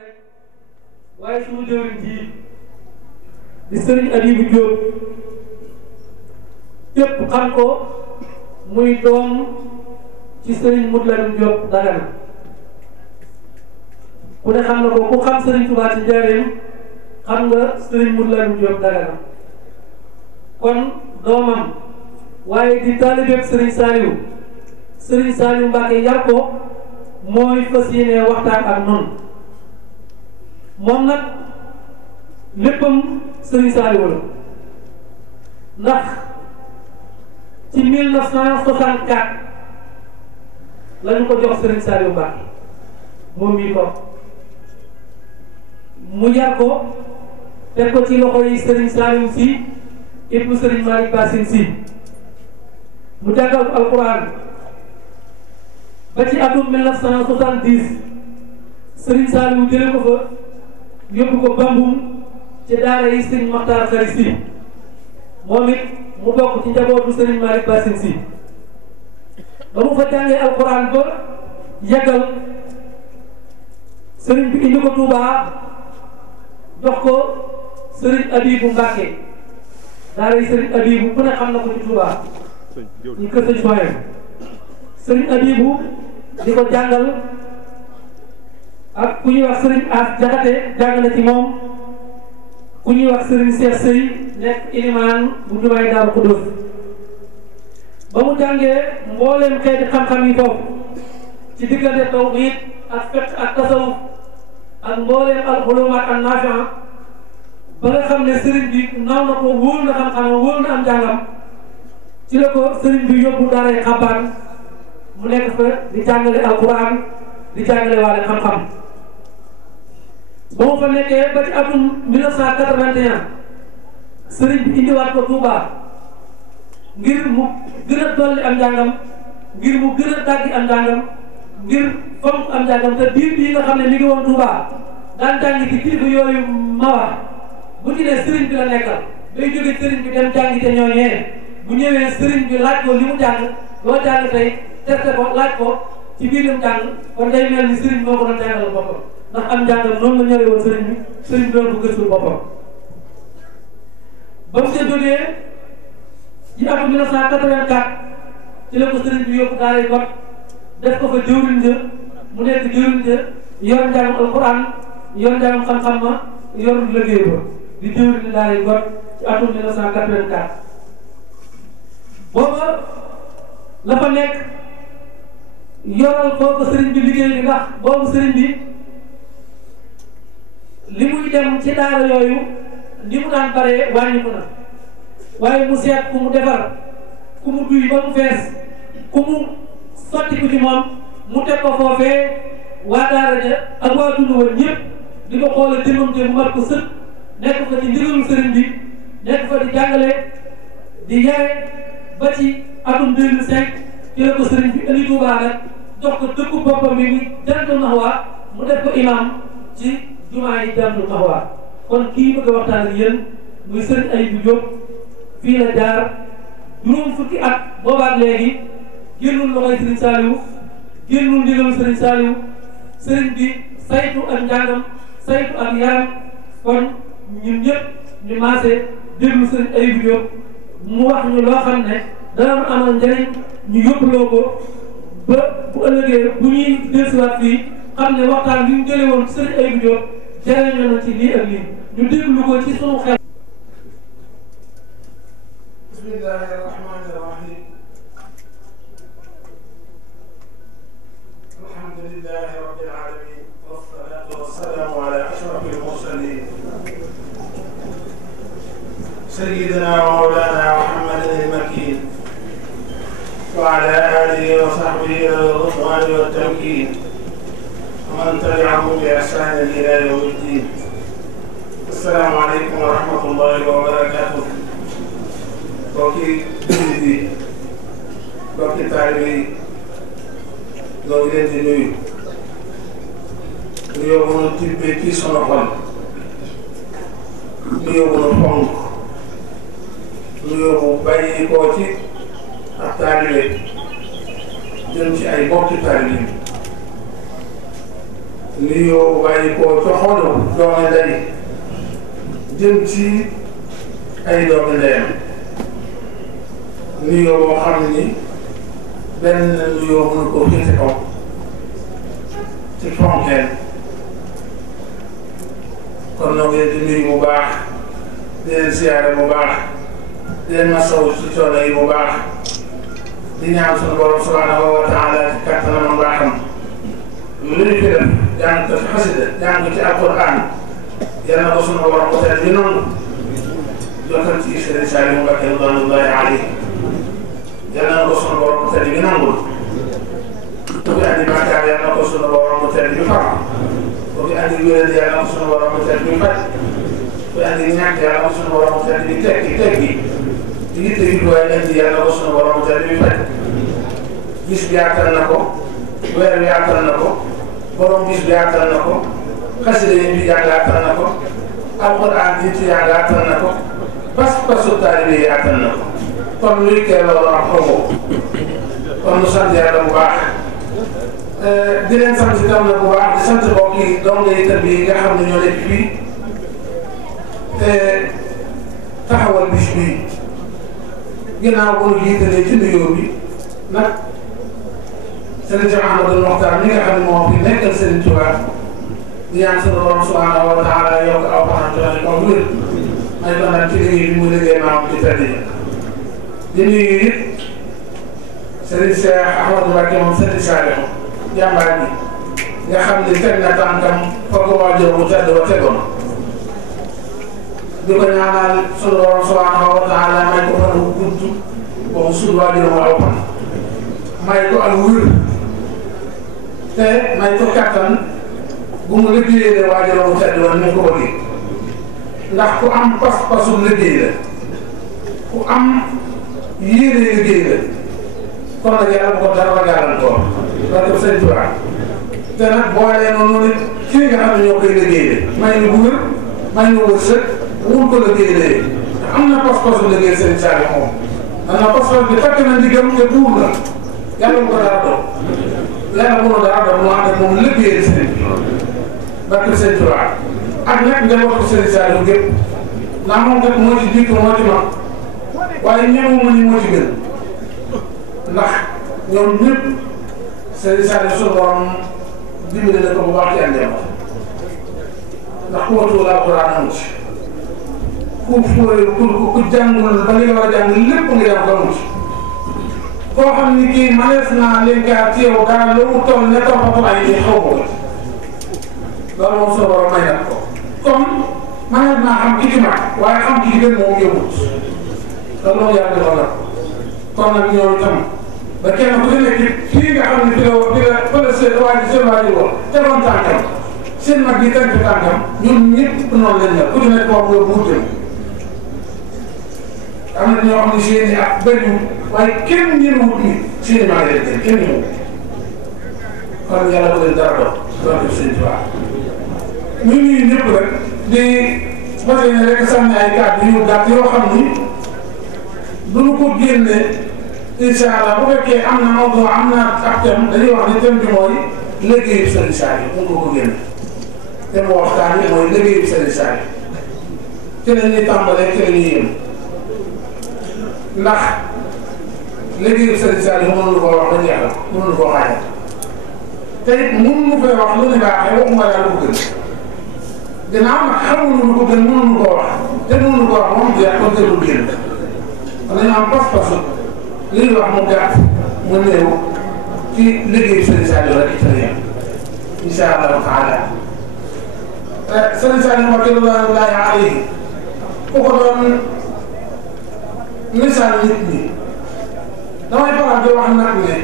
rek waaye suñu jëwriñ ji di sëriñ Abibu Jóob képp xam ko muy doom ci sëriñ Modou Lamine Jóob Dagana ku ne xam na ko ku xam sëriñ Tuubaa ci Njaaréem xam nga sëriñ Modou Lamine Jóob Dagana kon doomam waaye di taalibeeb sëriñ Saliou Mbacke yar ko mooy fas yéene waxtaan ak noonu moom nag léppam sëriñ Saliou la ndax ci 1964 lañu ko jox sëriñ Saliou Mbacke moom mii ko mu yar ko teg ko ci loxo yi sëriñ Saliou si ibnu sëriñ Malick Bassine si mu jàngal ko alquran ba ci atum 1970 sëriñ Saliou jële ko fa yóbbu ko Bambum ci daara yi sëriñ Maxtaar Xari si moom it mu bokk ci njabootu sëriñ Malick Bassine si ba mu fa jàngee alquran ba yeggal sëriñ bi indi ko Touba jox ko sëriñ Abibu Mbacke daara yi sëriñ Abibu ku ne xam na ko ci Touba ñu kër sëñ Soye sëriñ Abibu di ko jàngal ak ku ñuy wax sëriñ As Jaxate jàng na ci moom ku ñuy wax sëriñ Cheikh Sey nekk ilimaan bu jumaay Daaru Xuddoos ba mu jàngee mbooleem xeeti xam-xam yi foofu ci diggante tawhiid ak fiqh ak tasawuf ak mbooleem al-uluumaat an-naafi'a ba nga xam ne sëriñ bi naaw na ko wóor na xam-xam wóor na am jàngam ci la ko sëriñ bi yóbbu daaray Xabaan mu nekk fa di jàngale alquran di jàngale waale xam-xam ba mu fa nekkee ba ci atum 1981 sëriñ bi indiwaat ko Touba ngir mu gën a dolli am njàngam ngir mu gën a dàggi am njàngam ngir fonk am njàngam te diir bii nga xam ne mi ngi woon Touba daan jàngi ci kilifa yooyu ma wax bu ci ne sëriñ bi la nekkal day jóge sëriñ bi dem jàngi te ñooñee bu ñëwee sëriñ bi laaj ko li mu jàng loo jàng tey testé ko laaj ko ci biiram jàng kon day mel ni sëriñ moo ko doon jàngal boppam ndax am njàngam noonu la ñëwee woon sëriñ bi doon ko gëstul boppam ba mu ca jógee ci atum 1984 ci la ko sëriñ bi yóbbu daaray Got def ko fa jëwriñ ja mu nekk jëwriñ ja yor njàngam alquran yor njàngam xam-xam ma yor liggéey ba di jëwriñ daaray Got ci atum 1984 booba la fa nekk yoral foofu sëriñ bi liggéey bi ndax boobu sëriñ bi li muy dem ci daara yooyu ni mu daan baree wàññi ko na waaye mu seet ku mu defar ku mu duy ba mu fees ku mu sotti ko ci moom mu teg ko foofee waa daara ja ak waa dund woon ñëpp di ko xoole jëmmam te mu mat ko sëkk nekk fa ci ndigalu sëriñ bi nekk fa di jàngale di yare ba ci atum 2005 ci la ko sëriñ bi indi Touba nag jox ko dëkku boppam bi muy Jannatul Mahwa mu def ko imam ci jumaa yi Jannatul Mahwa kon kii bëgg a waxtaan ak yéen muy sëriñ Ayibu Jóob fii la jaar juróom fukki at boobaat léegi génnul loxoy sëriñ Saliou génnul ndigalu sëriñ Saliou sëriñ bi saytu ak njàngam saytu ak yaram kon ñun ñëpp ñu maase déglu sëriñ Ayibu Jóob mu wax ñu loo xam ne dana amal njëriñ ñu yóbbuloo ko ba bu ëllëgee bu ñuy dellusiwaat fii xam ne waxtaan bi ñu jëlee woon sëriñ Ayibu Jóob jëriñoo na ci lii ak lii ñu déglu ko ci sunu xel. bismillahi rahmani rahim alhamdulillahi rabbil alamin wassalatu wassalamu ala ashrafil mursalin sayyidina wa mawlana muhammadin al-makin wa ala alihi wa sahbihi ridwani wa tamkin wa man tabi'ahum bi ihsanin ila yawmi ddin. Assalaamu aleykum wa rahmatullahi wa barakatuh. Mbokki jullit yi mbokki taalibe yi ñoo ngi leen di nuyu nuyoo bu nu tibbee ci sunu xol nuyoo bu nu fonk nuyoo bu bàyyi koo ci ak taalibe jëm ci ay mbokki taalibe nuyoo bàyyi ko ca xolu doomi ndey jëm ci ay doomi ndeyam nuyoo boo xam ni benn nuyoo mënu ko féete kaw ci fonkeel kon noo ngi di nuyu bu baax di leen siyaare bu baax di leen masawu ci coono yi bu baax di ñaan sunu borom subhanahu wa taala ci kattanam ak baaxam lu ñu fi def jàng ko ci xasida jàng ko ci alquran yal na ko sunu borom ko teel ñu noonu jotal ci Sëriñ Saliou Mbacké ridwanullahi alayhi yal na ko sunu borom ko teel ñu nangul bu fi andi bàkkaar yal na ko sunu borom ko teel ñu far bu fi andi wéral yal na ko sunu borom ko teel ñu faj bu fi andi ñàkk yal na ko sunu borom ko teel ñu teggi yitte yi waaye indi yal na ko sunu borom ko teel ñu faj gis bi yaatal na ko weer bi yaatal na ko borom bis bi yaatal na ko xasida yi bi yaatal na ko alquran yi ci yaatal na ko pas-pasu taalibe yi yaatal na ko kon luy kee loolu am xamoo kon nu sant yàlla bu baax di leen sant itam na bu baax di sant mbokk yi dongo yi itam yi nga xam ne ñoo nekk fii te taxawal bis bi ginnaaw bu ñu jiitalee ci nuyoo bi nag Sëriñ Cheikh Ahmadou Mokhtar mi nga xam ne moo fi nekkal Sëriñ Tuubaa di ñaan sunu borom subhanahu wa taala yokk aw fanam joxe ko wér may ko nag ci liggéey bi mu liggéey maam ci tedd yi di nuyu it Sëriñ Cheikh Ahmadou Mbacké moom Sëriñ Saliou jàmbaar bi nga xam ne teg na tànkam fa ko waajur bu tedd wa tegoon di ko ñaanal sunu borom subhanahu wa taala may ko fan bu gudd ba mu sud waajur mu aw fan may ko ak wér te may ko kattan bu mu liggéeyee waajur mu tedd wa ni mu ko bëggee ndax ku am pas-pasu liggéey la ku am yéene liggéey la kon nag yàlla bu ko dara gàllankoor parce que Sëñ Tuubaa te nag boolee noonu nit kii nga xam ne ñoo koy liggéeyee may ñu bu wér may ñu wërsëg wul ko liggéeyee te am na pas-pasu liggéey Sëñ Saliou moom am na pas-pas bi fekk na ndigam te buur la yàlla bu ko dara doon yàlla bu ko dara doon mu ànd ak moom liggéeyee sëriñ bi barke Sëñ Tuubaa ak nag njabootu Sëñ Saliou gépp ndax moom kat moo ci jiitu moo ci mag waaye ñëw ma ni moo ci gën ndax ñoom ñëpp Sëñ Saliou suñu borom dimbali na ko bu baax ci ak njaboot ndax ku watuwul alxuraan amu ci ku jàngul ba li nga war a jàng lépp nga jàng ko amu ci koo xam ni kii manees naa leen gaa ci yow dara lu mu toll ne toppatoo ay yi xaw ko loolu moom suñu borom may na ko comme manees naa xam ki ci mag waaye xam ki ci gën moom yëngut loolu moom yàlla defal na ko kon nag ñoom itam ba kenn ku ci nekk fii nga xam ne fi la seen waa ji seen waa ji woon tegoon tànkam seen mag yi tënk tànkam ñun ñëpp noonu lañ la ku ci nekk moom nga wuute am na ñoo xam ne seen i at bëriwul waaye kenn ñëw wut ni seen i maa ngi leen kenn ñëw kon yàlla ko leen dara doon doon Sëñ Tuubaa ñu nuyu ñëpp rek di fas yéene rek sànni ay kàddu yu gàtt yoo xam ni duñu ko génne incha allah bu fekkee am na mawdu am na ab thème dañuy wax ne thème bi mooy liggéeyu Sëriñ Saliou mu ngi ko génne te mu waxtaan bi mooy liggéeyu Sëriñ Saliou ci la ñuy tàmbalee ci la ñuy yëm ndax liggéeyu Sëriñ Saliou mënuñu koo wax ba jeexal mënuñu koo xaajal te it mënuñu fay wax lu ne baaxee waxuma daal lu ko gën ginnaaw nag xamuñu lu ko gën mënuñu koo wax te mënuñu koo wax moom jeex ko gënul génn dañu am pas-pas li ñuy wax mu gàtt mu néew ci liggéeyu Sëriñ Saliou rek italien incha allahu taala Sëriñ Saliou Mbacké ridwanullahi alayhi ku ko doon misaal nit ñi damay faral di wax nag ne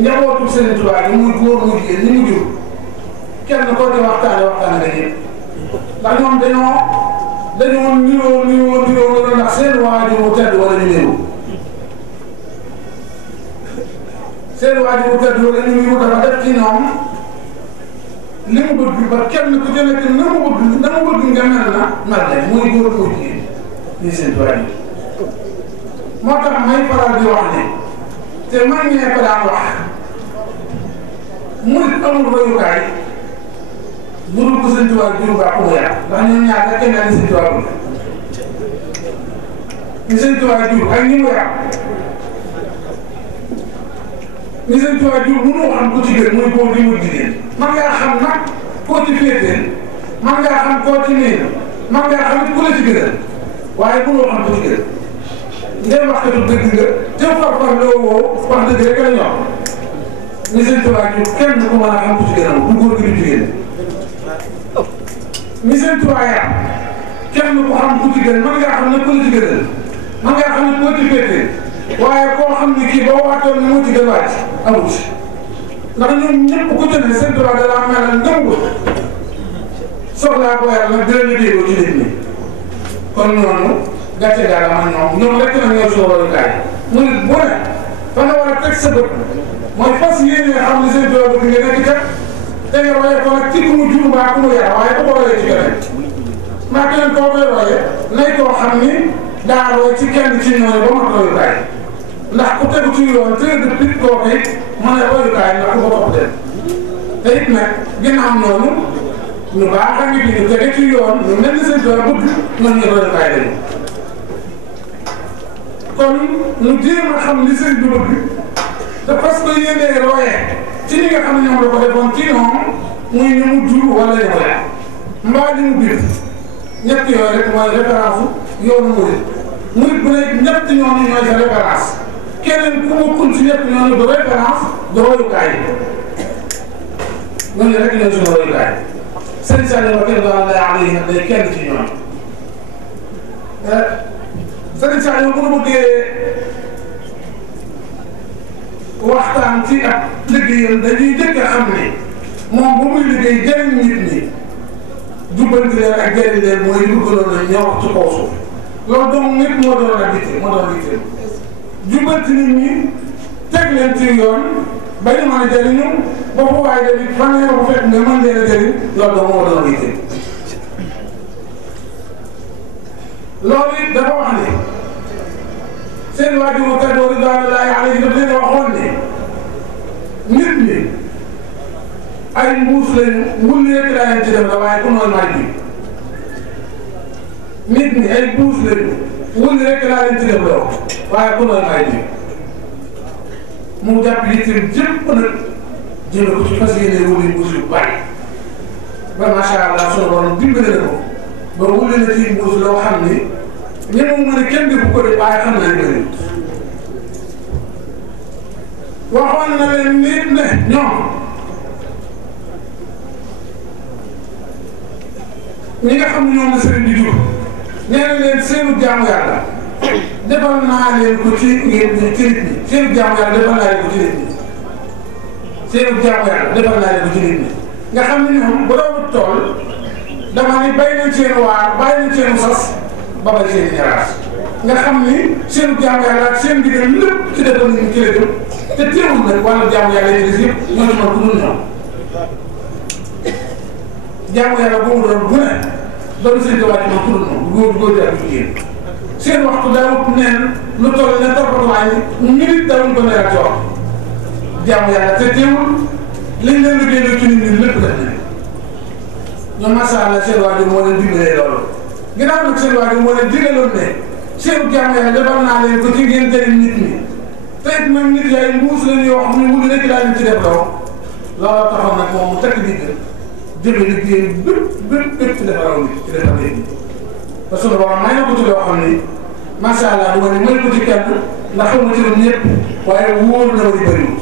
njabootu Sëriñ Tuubaa gi muy góor muy jigéen ñi mu jur kenn koo ci waxtaane nga ñëpp ndax ñoom dañoo niroo ndax seen waajur mu tedd wala ñu néew seen waajur mu tedd wala ñu néew dafa def ci ñoom li mu bëgg ba kenn ku ci nekk na mu bëgg nga mel na mel ne muy góor muy jigéen ñi seen tubaab yi moo tax may faral di wax ne te man ñee ko daan wax murit amul royukaay bu dul ko Sëñ Tuubaa jur baax ku mu yar ndax ñoom ñaar rek kenn ni Sëñ Tuubaa bëgg ni Sëñ Tuubaa jur ak ñi mu yar ni Sëñ Tuubaa jur mënoo xam ku ci gën muy góor di muy jigéen man ngaa xam nag koo ci féeteel man ngaa xam koo ci miin man ngaa xam it ku la ci gënal waaye mënoo xam ku ci gën ngay wax ko dëgg nga te far loo woo wax dëgg rek la ñor ni Sëñ Tuubaa jur kenn ku mën a xam ku ci gënal du góor gi du jigéen ni Sëñ Tuubaa yar kenn ku xam ku ci gën man ngaa xam ne ku la ci gënal man ngaa xam ne koo ci féeteel waaye koo xam ne kii boo waatoon ni moo ci gën wàcc amut ndax ñun ñëpp ku jënd Sëñ Tuubaa da laa mel ne ngëm ko soxlaa ko yàlla nag dina la déggoo ci nit ñi kon noonu gàcce gàllankoor ñoom rek la ñoo soxla kaay mu ne bu ne fa nga war a teg sa bët mooy fas yéene xam ne Sëñ Tuubaa bëgg nga nekk ca te nga roye ko nag ci ku mu jur mbaa ku mu yar waaye bu ko royee ci keneen mbaa keneen koo koy roye nay koo xam ni daa roy ci kenn ci ñooñu ba mat royukaay ndax ku tegu ci yoon teel de pit kooku it mën a royukaay ndax ku ko topp dem te it nag ginnaaw ñooñu ñu baax a ngi fi ñu tege ci yoon ñu mel ni Sëñ Tuubaa bëgg ñoom ñu royukaay dañu kon ñu jéem a xam li sëñ bi bëgg te parce que yéenee royee ci ñi nga xam ne ñoom la ko defoon ci ñoom muy ñu mu jur wala ñu ko yàq mbaa li mu biir ñett yooyu rek mooy référence yoonu murit bu ne ñett ñooñu ñooy sa référence keneen ku bokkul ci ñett ñooñu du référence du royukaay ñooñu rek ñooy suñu royukaay sëñ Saliou Mbacké radiyallaahu alayhi nag day kenn ci ñoom sëñ Saliou bu ñu bëggee waxtaan ci ak liggéeyam dañuy jëkk a xam ne moom bu muy liggéey jëriñ nit ñi jubbanti leen ak jëriñ leen mooy li ko gënoon a ñëw ci kaw suuf loolu donc nit moo doon ak yitte moo doon yitte jubbanti nit ñi teg leen ci yoon ba ñu mën a jëriñu ba fu waaye tamit fan nga ko fekk nga mën leen a jëriñ loolu donc moo doon yitte loolu it dafa wax ne seen waajur kaddu ridwaanullaahi alayhi daf leen waxoon ne nit ñi ay mbuus lañu wulli rek laa leen ci def la waaye ku nooy maaj bi nit ñi ay mbuus lañu wulli rek laa leen ci def la waaye ku nooy maaj bi mu jàpp yitteem jëpp nag jëme ko ci fas yéene wulli mbuus yu bari ba macha allah sunu borom dimbale na ko ba wulli na ci mbuus loo xam ni ñoom mu ne kenn defu ko de waaye xam naa ne bëri waxoon na leen nit ne ñoom ñi nga xam ne ñoom la sëriñ bi jur nee na leen seenu jaamu yàlla defal naa leen ko ci nit ñi seenu jaamu yàlla defal naa leen ko ci nit ñi seenu jaamu yàlla defal naa leen ko ci nit ñi nga xam ne ñoom bu doon tool dama ni bay nañ seen waar bàyyi nañ seen sas ba bay seen ñaraas nga xam ni seen jaamu yàlla ak seen digal lépp ci defal nañu ci la jëm te teewul nag wàllu jaamu yàlla yi des yëpp ñoo ci mën ku dul ñoom jaamu yàlla boobu doon bu ne doon seen jawaat yi ku dul ñoom góor ak jigéen seen waxtu daawut neen lu toll ne toppatuwaay minute daawuñ ko neeral ci wax jaamu yàlla te teewul liñ leen liggéey ci nit ñi lépp def nañ ñoom macha allah seen waajur moo leen dimbalee loolu ginnaaw nag seen waajur moo leen digaloon ne seen jaamu yàlla defal naa leen ko ci ngeen jëriñ nit ñi te it même nit yaay mbuus leen yoo xam ne wuli rek laa leen ci def loo looloo taxoon nag moom mu tekk digg jëme liggéey bépp ci defaraw nit ci defar nit ñi parce que borom may na ko ci loo xam ni macha allah du ma ne may ko ci kenn ndax xaw ma ci doon ñëpp waaye wóor na ma di bëriwul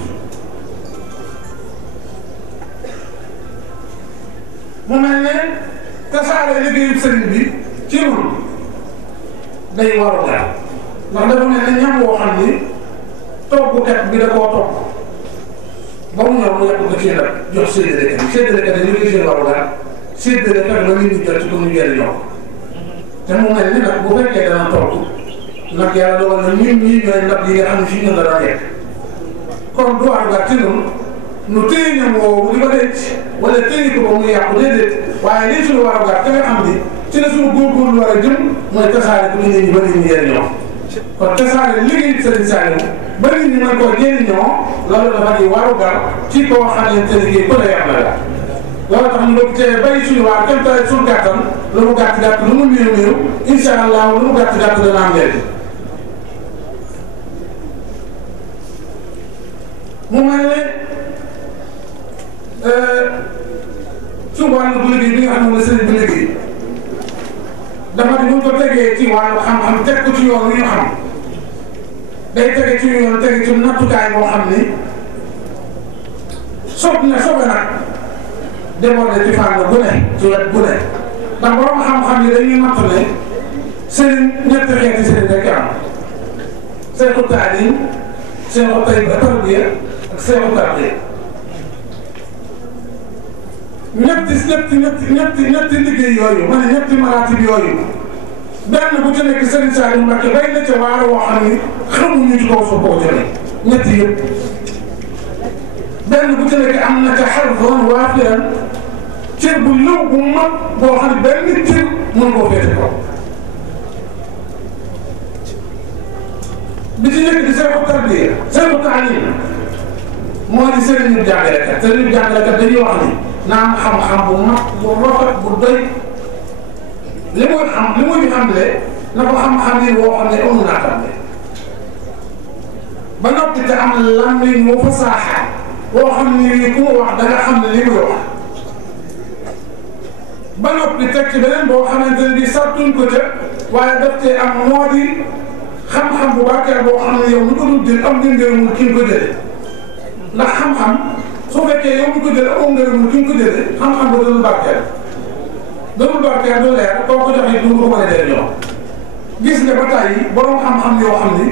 mu mel ne tasaare liggéeyu sëriñ bi ci ñun day waru daal ndax dafa mel ne ñam woo xam ni toggukat bi da koo togg ba mu ñor mu yàq ko ci nag jox séddalekat yi séddalekat yi ñu ngi seen waru daal séddale fexe ba nit ñi jot ci ko ñu jëriñoo te mu mel ni nag bu fekkee dana togg nag yàlla dogal na ñun ñii ñooy ndab yi nga xam ne fii ñun la daan yegg kon du waru daal ci ñun nu téye ñam woowu di ko denc wala téye ko ba mu yàqu déedéet waaye lii suñu waru daal te nga xam ni ci la suñu góorgóorlu war a jëm mooy tasaare ko nit ñi ba nit ñi jëriñoo kon tasaare liggéey Sëriñ Saliou ba nit ñi mën koo jëriñoo loolu dafa di warugar ci koo xamante ne kii ku la yàq la loolu tax ñu bëgg cee bay suñu waar kéem tolluwaay suñu gàttal lu mu gàtt gàtt lu mu néew néew incha allah lu mu gàtt gàtt dana am léegi. mu mel ne ci wàllu liggéey bi nga xam ne moom la sëriñ bi liggéey dafa di ñu ko tegee ci wàllu xam-xam teg ko ci yoon wi ñu xam day tege ci yoon tege ci nattukaay boo xam ni soog nag débordé ci fànn bu ne ci wet bu ne ndax borom xam-xam yi dañuy natt ne sëriñ ñetti xeeti sëriñ rek am seexu taalim seexu tarbiya ak seexu tarbiya ñetti liggéey yooyu ma ne ñetti maratib yooyu benn bu ci nekk Serigne Saliou Mbacké bay na ca waar woo xam ni xamuñu ci kaw suuf koo jëlee ñetti yëpp benn bu ci nekk am na ca xarfan waafiran cër bu lëw bu mag boo xam ne benn cër mën koo féete kaw bi ci nekk di seexu tarbiya seexu taalim moo di sëriñu jàngalekat sëriñu jàngalekat dañuy wax ni naam xam-xam bu mag bu rafet bu doy li muy xamle na ko xam-xam yi woo xam ne amul naatable ba noppi te am làmmiñ mu fasaaxa boo xam ni ku mu wax da nga xam ne li muy wax ba noppi teg ci beneen boo xamante ne bii sartuñ ko ca waaye daf cee am moo di xam-xam bu bàkkee boo xam ne yow lu ko dul jël am nga ngërëmul ki nga ko jëlee ndax xam-xam su fekkee yow mi ko jëlee amoo ngërëmul ki nga ko jëlee xam-xam ba dalul bàkkee du leer koo ko joxee du ko mën a jëriñoo gis nga ba tey borom xam-xam yoo xam ni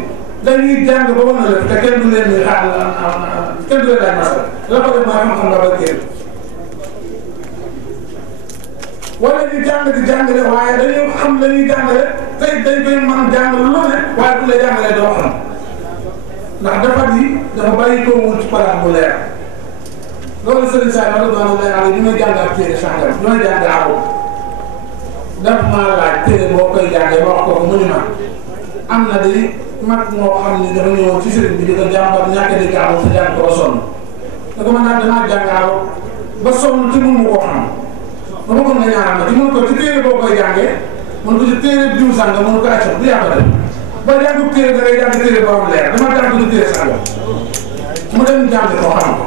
dañuy jàng ba mën a def te kenn du leen di xaar kenn du leen laaj masal la ko def mooy xam-xam la ba kenn wala ñu jàng di jàngale waaye dañuy xam dañuy jàngale tey dañ koy mën jàng lu ne waaye bu la jàngalee doo xam ndax dafa bàyyi ko wul ci palaas bu leer loolu Serigne Saliou la doon leeral ñu may jàng ak téere sàngam ñu may jàng aaro daf maa laaj téere boo koy jàngee ba wax ko mu ni ma am na di mag moo xam ni dafa ñëwoon ci sëriñ bi di ko jàmbat ñàkk a dégg aaro sa jàng ko ba sonn da ko mën naa damaa jàng aaro ba sonn te mënu koo xam ba ma mën nga ñaanal ma ci mun ko ci téere boo koy jàngee mun ko ci téere diw sàngam mun ko acca bu yàgg def ba jàngu téere da ngay jàng téere boo am leer dama jàng ci téere sàngam mu dem jàng ko xam ko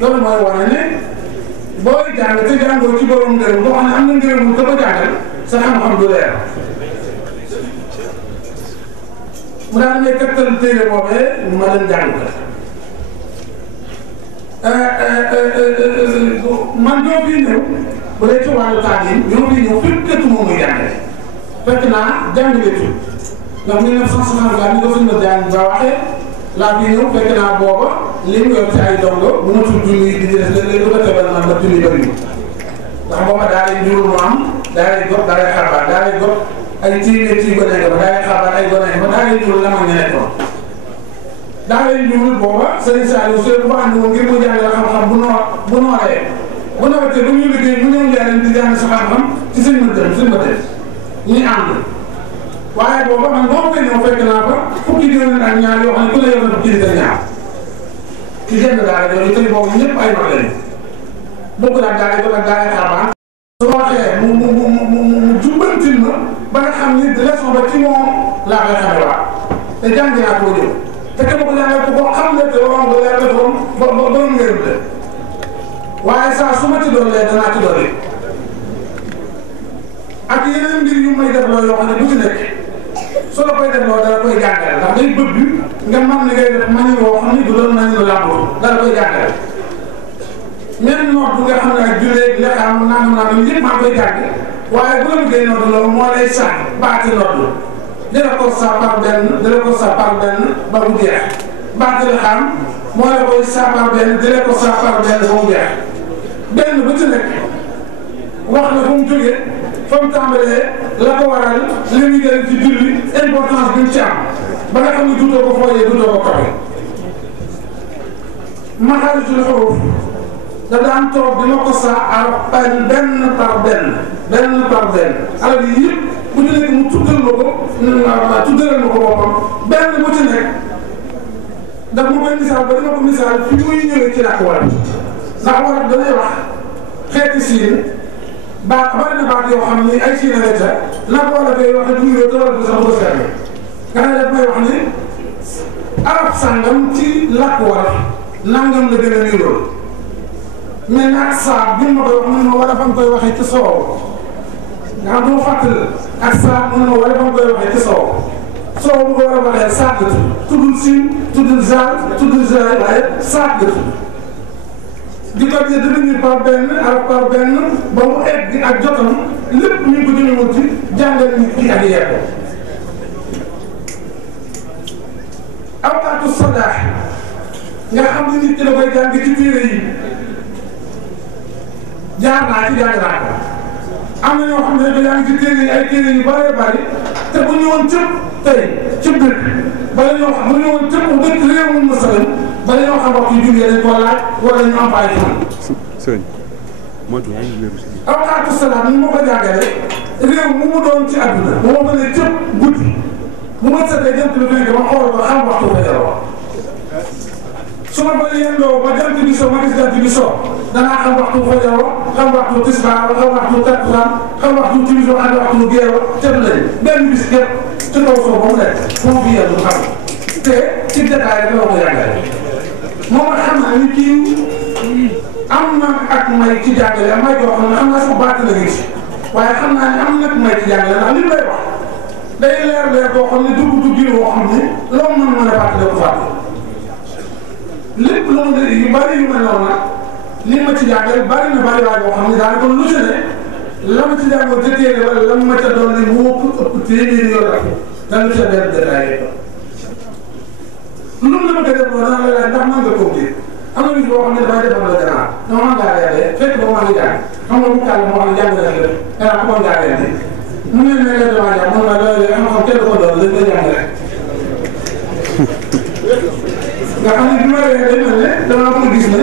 loolu mooy wane ne booy jàng te jàngoo ci borom ngërëm boo xam ne am na ngërëm mu ko ba jàngal sa xam-xam du leer mu daal may tegtal téere boobee ma leen jàng ko man ñoo fi ñëw bu dee ci wàllu taalim ñoo fi ñëw fépp képp moom muy jàngale fekk naa jàngale tuut ndax 1960 ni ko suñu la jàng ba waxee laa fi ñëw fekk naa booba li mu yor ci ay dongo bu ma tudd junni di des léeg-léeg lu ko tebal man ba junni bëri ndax booba daa lay njurul mu am daa lay got daa lay xabaar daa lay got ay téeméer ci gone nga ba daa lay xabaar ay gone nga ba daa lay njurul la mag ña nekkoon daa lay njurul booba Serigne Saliou Seydou bu ànd woon ngir mu jàngale xam-xam bu nooree bu nawetee ba ñu liggéey mu ñëw njariñ di jàng sa xam-xam ci sëñ ma dem ñuy ànd waaye booba man boo koy ñëw fekk naa fa fukki déwén ak ñaar yoo xam ne ku la yor na ci ñaar ci jenn daara yooyu tey boobu ñëpp ay mag lañu bokk naa daara yi ak daara xabaan su ma waxee mu jubbantil ma ba nga xam ni leçon ba ci moom laa koy xamee waat te jàng naa koo jël te ke ma ko jàngal ko xam ne te waroon ko leer defoon ba ngërëm de waaye saa su ma ci doon lee danaa ci doon ak yeneen mbir yu may def loolu yoo xam ne bu ci nekk soo la koy def loolu dara koy jàngale ndax day bëgg nga mën ni ngay def mani woo xam ne du doon mani lu làmboo dara koy jàngale même noot bu nga xam ne ak jullee leexaam nangam yëpp maa koy jàng waaye bu la liggéey noot loolu moo lay sax baati noot dina ko sa par benn ba mu jeex baati leexaam moo la koy sa par benn dina ko sa par benn ba mu jeex benn bu ci nekk wax na fu mu jógee fa mu tàmbalee la ko waral li muy jëriñ ci julli importance bi mu ci am ba nga xam ne dutoo ko fooyee dutoo ko kawe maxaaritul xuruuf da daan toog dina ko saa benn par benn alal yi yëpp bu ci nekk mu tuddal ma ko boppam benn bu ci nekk daf ma koy misaal ba dina ko misaal fi muy ñëwee ci làkk wala ndax wolof danay wax xeeti siin baax bari na baax yoo xam ni ay siin la ca na ko wala koy waxee du niroo te wala du sax bu ko seetlu nga ne daf may wax ni arab sàngam ci làkk wolof nangam la gën a niroo mais nag saab bi ma koy wax mun ma wala fa nga koy waxee ci soow nga xam du ma fàttali ak saab mun ma wala fa nga koy waxee ci soow soow bu ko war a waxee saab la tuddul siin tuddul zaal tuddul zaal waaye saab la di ko définir par benn ak par benn ba mu egg ak jotam lépp ñu ngi ko jëlee woon ci jàngal nit ki ak yee ko awqaatu sadaax nga xam ne nit ki da koy jàng ci téere yi jaar naa ci jàng naa ko am na ñoo xam ne dañoo jàng ci téere yi ay téere yu bëree bëri te bu ñu woon cëpp tey cëpp dëkk bala ñoo xam bu ñu woon cëpp dëkk réewum masalan bala ñoo xam waxtu yu jugee dañ ko laaj wala ñu am ay fan. sëñ moytu yaa ngi wéeru si biir. awqaatu salaam ni ma ko jàngale réew mu mu doon ci àdduna bu ma mënee cëpp guddi bu ma setee jant bi fekk ma xool ba xam waxtu ba jaroo su ma ko yendoo ba jant bi so ma gis jant bi so danaa xam waxtu fajaroo xam waxtu tisbaar xam waxtu takkusaan xam waxtu timis ak waxtu geero tëb lañ benn bis képp ci kaw soo ba mu nekk moom fi yendu xam te ci détail rek la ko jàngale moom xam naa ni kii am na ak may ci jàngale may yoo xam ne xam naa sax baat la ngi ci waaye xam naa ne am na ak may ci jàngale ndax li lay wax day leer boo xam ne dugg woo xam ne loo mën a fàttali ko fàtte lépp lu mu yu bari yu mel noonu nag li ma ci jàngale bari na bari waay boo xam ne daanaka lu ci ne la ma ci jàngoon te téere wala la ma ca doon ni moo ëpp téeméeri yoo rek dana ca benn détail loolu la ma koy def loolu dana la laaj ndax mën nga compter am na nit boo xam ne dafay defal la gannaaw dama mën ngaa reeree fekk ba maa ngi jàng xam nga bu kàlla moo xam ne jàng na la gannaaw ko mën ngaa reeree mu ne ne la damaa jàng mun na loolu xam-xam kenn ko doon dañ la jàng rek nga xam ne bi ma reeree day mel ne damaa ko gis ne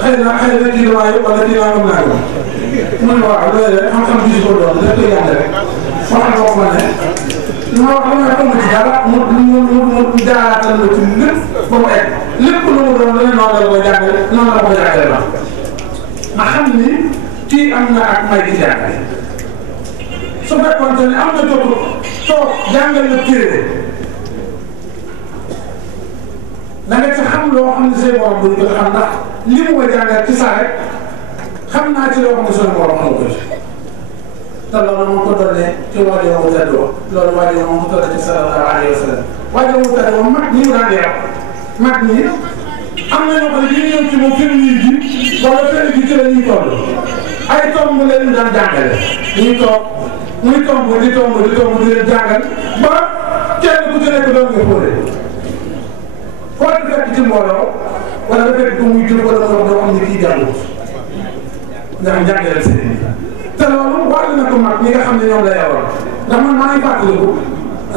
xëy na kii damaa yëpp wala kii naa mën naa ko mun na waaw loolu xam-xam gis ko doon dañ koy jàng rek wax nga ko ma ne li ma wax dama xamul ci dara mu jaaraatal ma ci lépp ba mu egg lépp lu mu doon la noonu la ko jàngale noonu la ko jàngale ma xam ni kii am na ak may ci jàngale su fekkoon ne am na jotu toog jàngal na téere da nga ci xam loo xam ne say borom duñ ko xam ndax li mu ko jàngal ci saa rek xam naa ci loo xam ne seen borom xam ko ci te loolu moo ko doonee ci waajur mu tedd loolu waajur moo ko doonee ci sallallahu alayhi wa sallam waajur mu tedd moom mag ñi mu daan yar mag ñi am na ñoo xam ne dañuy ñëw ci moom fenn yi ji wala fenn ji ci la ñuy toll ay tomb la ñu daan jàngale ñuy toog muy tomb di leen jàngal ba kenn ku ci nekk doon nga fóore foo di fekk ci mbooloo wala nga fekk ko muy jur wala nga wax doo xam ne kii jàngut nga xam jàngale seen te loolu war na ko mag ñi nga xam ne ñoom la yoroon ndax man maa ngi fàttaliku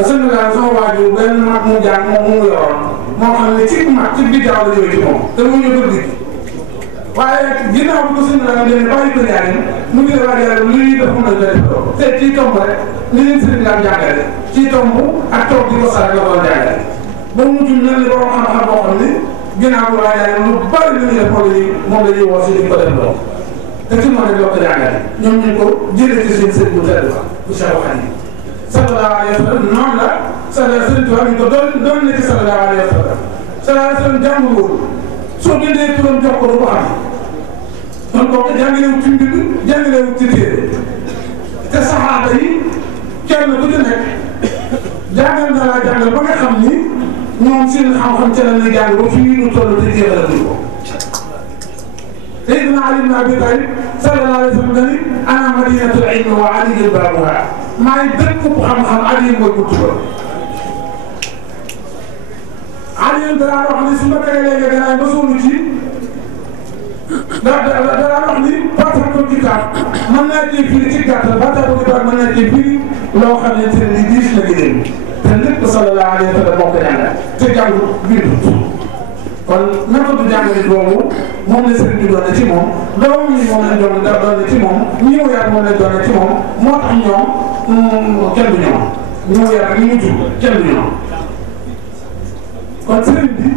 Sénégal sama waajur benn mag mu jàng moom mu yoroon moo xam ne ci mag ci biir daaw la ñëwee ci moom te mu ñëw dëgg waaye ginnaaw bi ko Sénégal demee bàyyi ko ñaari mu ngi waaj a lu ñuy def mën a def te ciy tomb rek ni leen Sénégal jàngale ciy tomb ak toog di ko sara la doon jàngale ba mu mujj mel ni borom xam-xam boo xam ni ginnaaw bi waaj a lu bari lu ñuy def moom la ñuy woo si di ko def loolu te ci noonu rek la ko jàngale ñoom ñu ko jëlee ci seen sëriñ bu tedd ba bu Cheikh Khadim sallallahu alayhi wa sallam noonu la sëriñ Tuubaa ñu ko doon na ci sallallahu alayhi wa sallam sallallahu alayhi wa sallam jàngul woon soo bindee turam jox ko du ko xam kon kooku jàngalewu ci mbind jàngalewu ci téere te saxaaba yi kenn ku ci nekk jàngal na laa jàngal ba nga xam ni ñoom seen xam-xam ca la ñuy jàng ba fii ñu toll te jeexalatuñ ko Seydina Ali ibn Abi Talib sallallahu alayhi wa sallam dani ana madinatul ilmi wa aliyun baabuha maay dëkk bu xam-xam Ali mooy buntu ba Ali danaa wax ni su ma tegalee nga gannaaw ba sonn ci danaa wax ni Faatihaatul kitaab mën naa cee firi ci gàttal Faatihaatul kitaab mën naa cee firi loo xamante ne nii diis na gëneel te lépp sallallahu alayhi wa sallam moo ko jàngal te jàngu bindut kon méthode jàngale boobu moom la sëriñ bi doon na ci moom doom yi moom lañ doon na ci moom ñi mu yar moom lañ doon na ci moom moo tax ñoom kenn du ñoom ñi mu yar ak ñi mu jur kenn du ñoom kon sëriñ bi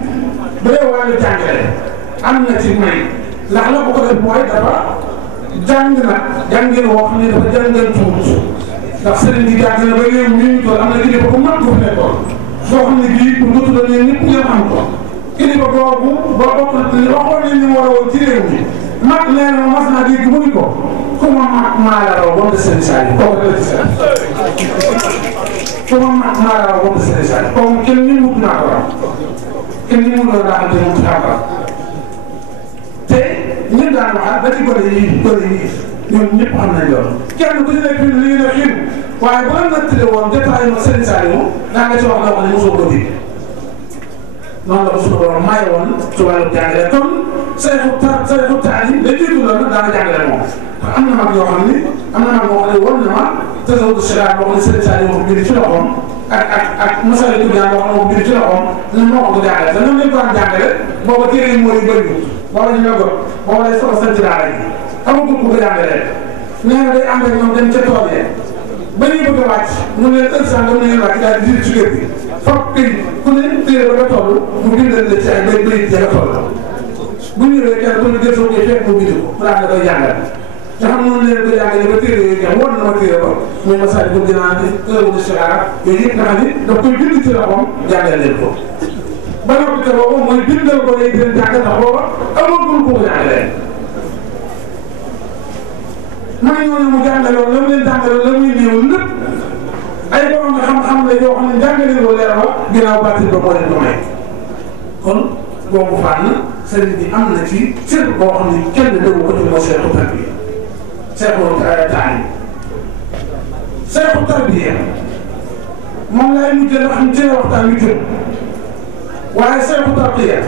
bu dee wàllu jàngale am na ci may ndax la ko def mooy dafa jàng nag jàngin woo xam ne dafa jàngal tuut ndax sëriñ bi jàng na ba léegi ñu ngi toll am na kilifa bu mag bu fi nekkoon boo xam ne bii pour nga tuddal leen ñëpp ngeen xam ko kilifa boobu boo bokk na waxoon nañ ni mu war a woon ci réew mi mag nee na mas naa dégg mu ni ko ku ma mag maa la raw ba mu des seen saa yi kooku la ci seen ku ma mag maa la raw ba mu des seen saa yi kooku kenn ni mut naa ko raw kenn ni mu doon daxante moom ci xam te ñun daan waxaat ba ci gone yi ñoom ñëpp xam nañ loolu kenn ku ci nekk fii li ngeen a xiim waaye bu la nattale woon détaillé ma Serigne Saliou daa nga ci wax loo xam ne mosoo ko dégg noonu la ko suñu borom maye woon ci wàllu jàngale kon sayxu taali da jiitu la nag daana jàngale moom ndax am na mag yoo xam ni am na mag moo xam ne war na ma tasawudu siraat boo xam ne Serigne Saliou moo ko bind ci loxoom ak masala tu ñaan boo xam ne moo ko bind ci loxoom ne moo ko jàngale te ñoom lañ ko daan jàngale booba téere yi mooy bëri booba ñu nga got booba lay soxla sant daara yi amagul ku ko jàngalee nee na day ànd ak ñoom dem ca tool yi ba ñuy bëgg a wàcc mu ne leen heure sangam na ngeen wàcc daal di jiitu ci kër gi foog kay ku ne téere ba nga toll mu bindal la ci ay bay ja nga toll bu ñëwee kenn ku ne jël sa koy fekk mu bind ko mu daal da koy jàngal te xam noonu leen ko jàngalee ba téere yooyu jeex woon na ma téere ba muy masal bu dinaa di heure de chagara yooyu yëpp nga xam ni daf koy bind ci loxoom jàngal leen ko ba noppi te boobu mooy bindal ko lay di leen jàngal ndax booba amagul ko jàngalee maa ngi ñëw ne mu jàngaloon la mu leen jàngaloon la muy néew lépp ay borom nga xam-xam la yoo xam ne jàngale ko leer ba ginnaaw bàttil ba moo leen ko may kon boobu fànn sëriñ bi am na ci cër boo xam ne kenn déggu ko ci moo seexu tarbiya seexu tarbiya moom laay mujjee ndax ci la waxtaan wi jëm waaye seexu tarbiya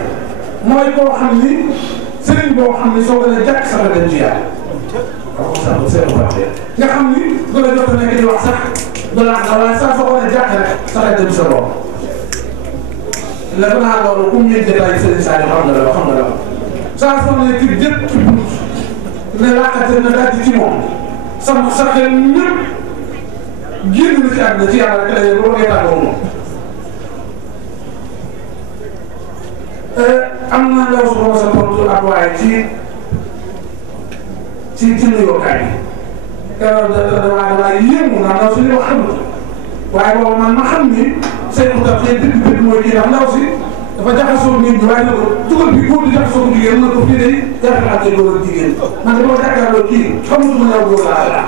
mooy koo xam ni sëriñ boo xam ni soo gën a jàkk sax a dem ci yàlla waaw sax seexu tarbiya nga xam ni du la jot a nekk di wax sax du la waaye saa soo gën a jàkk rek sax a dem sa bopp la naa loolu comme ñuy détaillé sëriñ Saliou xam nga la xam nga la saa soo ne ci jëpp ci bunt ne laqate na daal ci moom sama sa xel ñëpp génn na ci àdduna ci yàlla rek la boo ngay tàggoo moom am na ndaw su ko sa tontu ak waaye ci nuyookaay bi keroog damaa yéemu ndax ndaw si li wax xamut waaye boobu man ma xam ni seen utal xëy dëgg mooy kii ndax ndaw si dafa jaxasoo nit ñi waaye nag dugal bi góor di jaxasoo jigéen mën na ko fii day jafe ak góor ak jigéen man dama jàkkaarloo kii xamatuma ne góor laa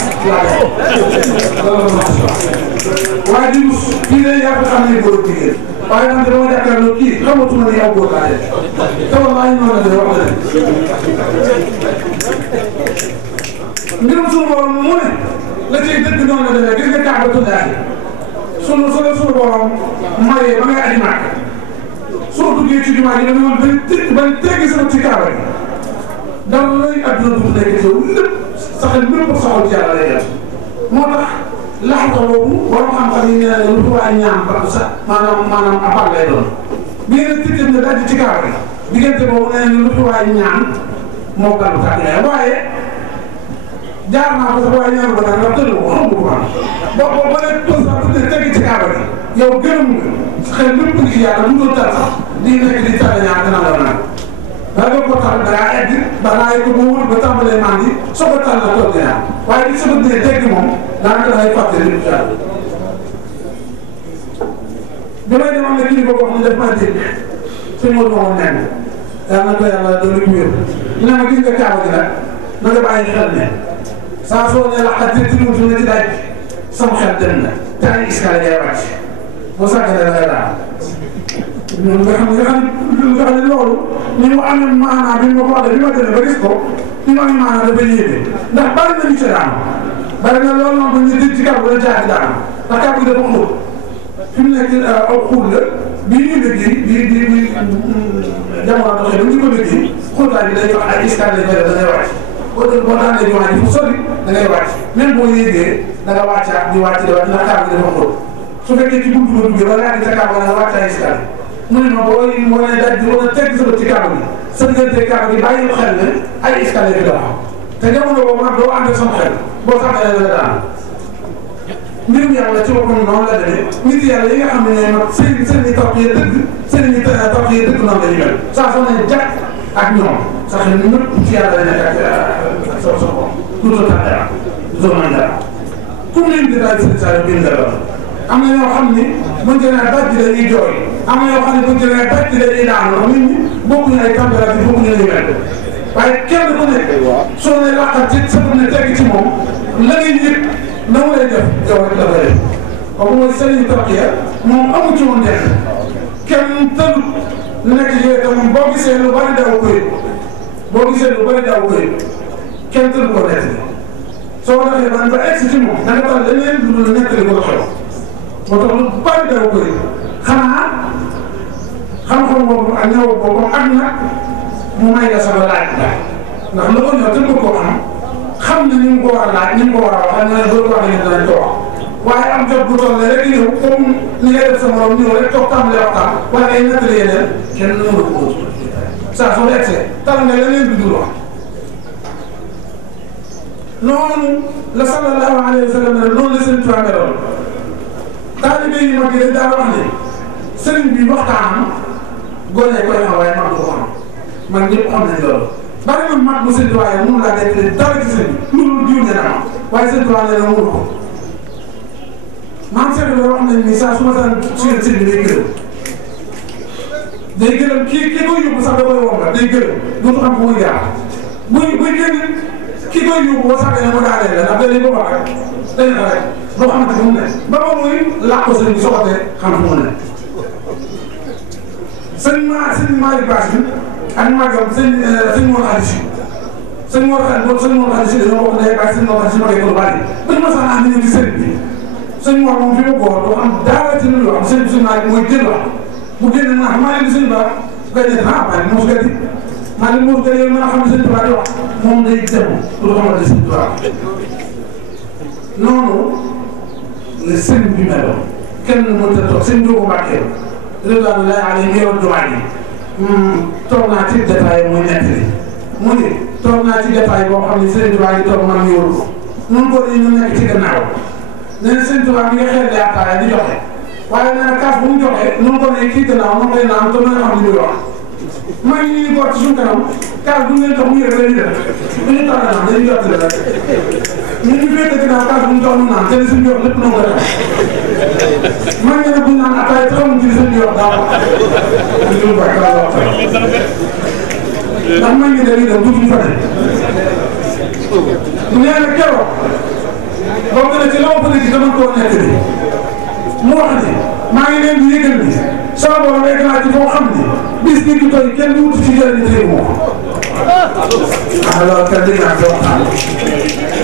waaye di mus fii day jafe xam ne góor ak jigéen waaye man dama jàkkaarloo kii xamatuma ne yow góor laa def te wallaahi noonu la def wax dëgg mbirum suñu borom mu ne la ciy dëgg noonu la defee gis nga Kaabatullaahi sunu borom mayee ba ngay aji màkk soo duggee ci jumaa ji dama ba teggi sama ci kaaba gi dara lay adduna dugg nekk ci yow lépp saxal lépp saxal ci yàlla lay def moo tax laxata boobu borom xam-xam yi nee na lu tubaab ñaan ba sax maanaam appal lay doon bi ngeen tëjee ne daal di ci kaaba gi diggante boobu nee na lu tubaab ñaan moo gàllu tàgg waaye jaar naa ko sax waaye ñaanu ba naan ndax tëjoo ko xam nga ko ba ne tos naa ko teggi ci kaaba gi yow gërëm nga xëy lépp ngi ci yàlla lu dul tal sax di nekk di tàll ñaar dina la naan da nga ko tal da ngaa egg ba ngaa yegg ba wut ba tàmbalee maan yi soo ko tal la toog di ñaar waaye li sa bët ne dégg moom daanaka dangay fàtte lépp ci yàlla bi may dem am na kilifa boo xam ne daf maa dégg suñu mën ma woon nekk yàlla na ko yàlla doon lu wér ne ma gis nga kaaba gi nag na nga bàyyi xel ne saa soo ne laqate ci lu ne ci daaj sama xel dem na te ay iskale ngay wàcc boo sàggalee da ngay daal ñun nga xam ne loolu ni mu amee maanaa bi ma ko waxee bi ma demee ba gis ko ni mu amee maanaa dafa yéeme ndax bari na ñu ci daanu bari na loolu moom dañuy dégg ci kàddu la jaati daanu ndax kàddu gi dafa xóot fi mu nekk aw xuur la bii ñuy liggéey bi jamono doxee ba ñu ko liggéey xóotaay bi day jox ay iskale da ngay wàcc boo daanee jumaa ji fu sori da ngay wàcc même boo yéegee da nga wàccaat di wàcc ndax kàddu gi dafa xóot su fekkee ci buntu ba duggee ba ngaa di sa kàddu nga wàcc ay iskale mu ne ma boo nee daal di war a teg sa bët ci kàddu gi sa diggante kàddu gi bàyyi xel ne ay iskale bi dox te jamono boobu nag doo ànd ak sama xel boo saxee la nga daan mbirum yàlla ci boppam noonu la demee nit yàlla yi nga xam ne ñooy mag seen i tarbiya dëgg seen i tarbiya dëgg noonu la ñu mel saa soo ne jàkk ak ñoom sax na ñëpp ci yàlla la nekk ak sa bopp du too tax dara du too mën dara comme leen di daal seen saa yu bind la am na ñoo xam ni buñ ci nee bàcc dañuy jooy am na ñoo xam ne buñ ci nee bàcc dañuy daanu nit ñi bokkuñu ay température bokkuñu ay mel waaye kenn ku nekk soo ne laqat ci sa ne tegg ci moom la ngay yëg na mu lay def yow rek la koy def kooku mooy sëriñ Tarqiya moom amu ci woon def kenn tëlut nekk ci yooyu tam boo gisee lu bari daw ko yëg boo gisee lu bari daw ko yëg kenn tëlut ko nekk soo waxee ban ba egg ci moom da nga tax leneen lu dul nettali ko xew moo tax lu bari daw ko yëg xanaa xam-xam boobu ak ñëw boobu ak nag mu may la sama laaj la ndax lu ko ñëw te bëgg koo xam na ni mu ko war a laaj ni mu ko war a wax xam na ne loolu wax nañu danañ ko wax waaye am jot bu toll rek ñëw comme ni ngay def sa morom ñëw rek toog tàmbalee waxtaan wala ay nettali yeneen kenn mënu ko wut saa soo egsee tal nga leneen bi dul wax noonu la sallallahu alayhi wa sallam ne noonu la seen tubaab meloon taalibe yi mag yi dañ daan wax ne sëriñ bi waxtaanam gone koy xam waaye mag du ko xam man ñëpp xam nañ loolu bari na mag bu sëñ waaye mënu laa def dara ci sëñ bi lu dul jiw ne na waaye sëñ tubaab nee na mënu ko maam Seydou Ndao wax nañ ni saa su ma saan suyee sëñ bi day gërëm kii koy yóbbu sax da koy wombat day gërëm dootu xam fu muy jaar buy génn kii koy yóbbu boo saxee ne mu daaneel la ndax dañuy ko wax rek dañu ko rek loo xamante fu mu ne ba ba muy làq ko sëñ bi soxatee xam fu mu ne sëñ Malick Bass bi ak magam sëñ Mor Khady Si sëñ Mor Khady Si dañoo bokk ndey ak sëñ Mor Khady Si magee ko lu bari bañ ma sax ànd ñu ci sëñ bi sëñ Mor moom fi mu góor doo am dara ci lu ñu wax sëñ Malick mooy jël wax bu génn naa maa leen di sëñ Ba ngay ne ah maa ngi mos gati maa ngi mos gati mën a xam ne sëñ Ba di wax moom day dem pour xamal ne sëñ Ba noonu la sëñ bi meloon kenn mënut a toog sëñ Ndiobo Mbacke ridwanullahi alayhi yoon jumaa ji toog naa ci détail muy nettali mu ne toog naa ci détail boo xam ne sëñ Tuubaa ngi toog man ñu wóor ko ñun ko ñu nekk ci gannaaw nee na sëñ Tuubaa mi nga xel di ataaya di joxe waaye nee na kaas bu mu joxe ñun ko ne kii gannaaw moom lay naan te mën a xam li muy wax maa ngi nii góor ci suñu kanam kaas bu ñu leen jox mu yëg dañuy def dañuy tànn naan dañuy jottali rek ñun ñu féete gannaaw kaas bu mu jox mu naan te suñu jox lépp noonu la maa ngi ne bu ñu naan ataaya te xamuñ ci li sëñ bi wax daa wax ndax maa ngi dañuy dem duutuñu fa ne nee na keroog bokk na ci loo bëgg ci dama koo nekk ni mu wax ni maa ngi leen di yëgal ni sama borom rek laa ci foo xam ni bis ni ki toy kenn wutu ci jëriñ tey moo alors que dégg naa ci waxtaan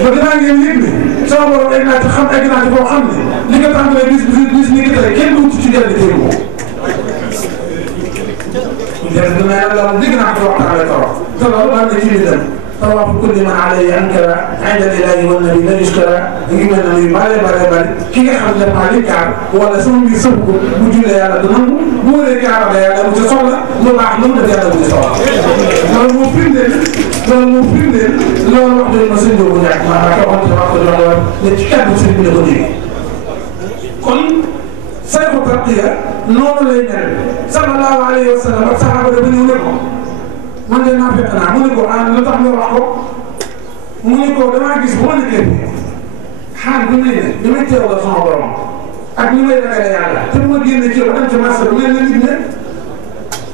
ba dinaa ngeen yëg ni sama borom rek laa ci xam egg naa ci foo xam ni li nga tàmbalee bis ni ki toy kenn wutu ci jëriñ tey moo jërëjëf dina yàlla dégg naa ko waxtaanee trop te loolu am na ci biir dem tawaafu kulli man alayhi ankara inda lillahi wa nabi la yuskara ngi mel ne yu bare ki nga xam ne maa ngi kaar wala sama mbir sëb ko bu jullee yàlla du nangu bu wëree kaara yàlla bu ci soxla lu baax lu mu def yàlla bu ci soxla loolu moo firndeel loolu wax dëgg ma sëñ boobu ñàkk maa ko waxoon wax ko jox ne ci kàddu sëñ bi la ko dégg kon sayxu tarqiya noonu lay mel sallallahu alayhi wa sallam ak saxaaba dafa ñëw ne ko man de naa fekk naa mu ne ko ah lu tax nga wax ko mu ne ko damaa gis bu ma nekkee xaal bi may ne li may teewal sama borom ak ni may ragale yàlla te bu ma génne ci ba dem ci marché bi mel na nit ne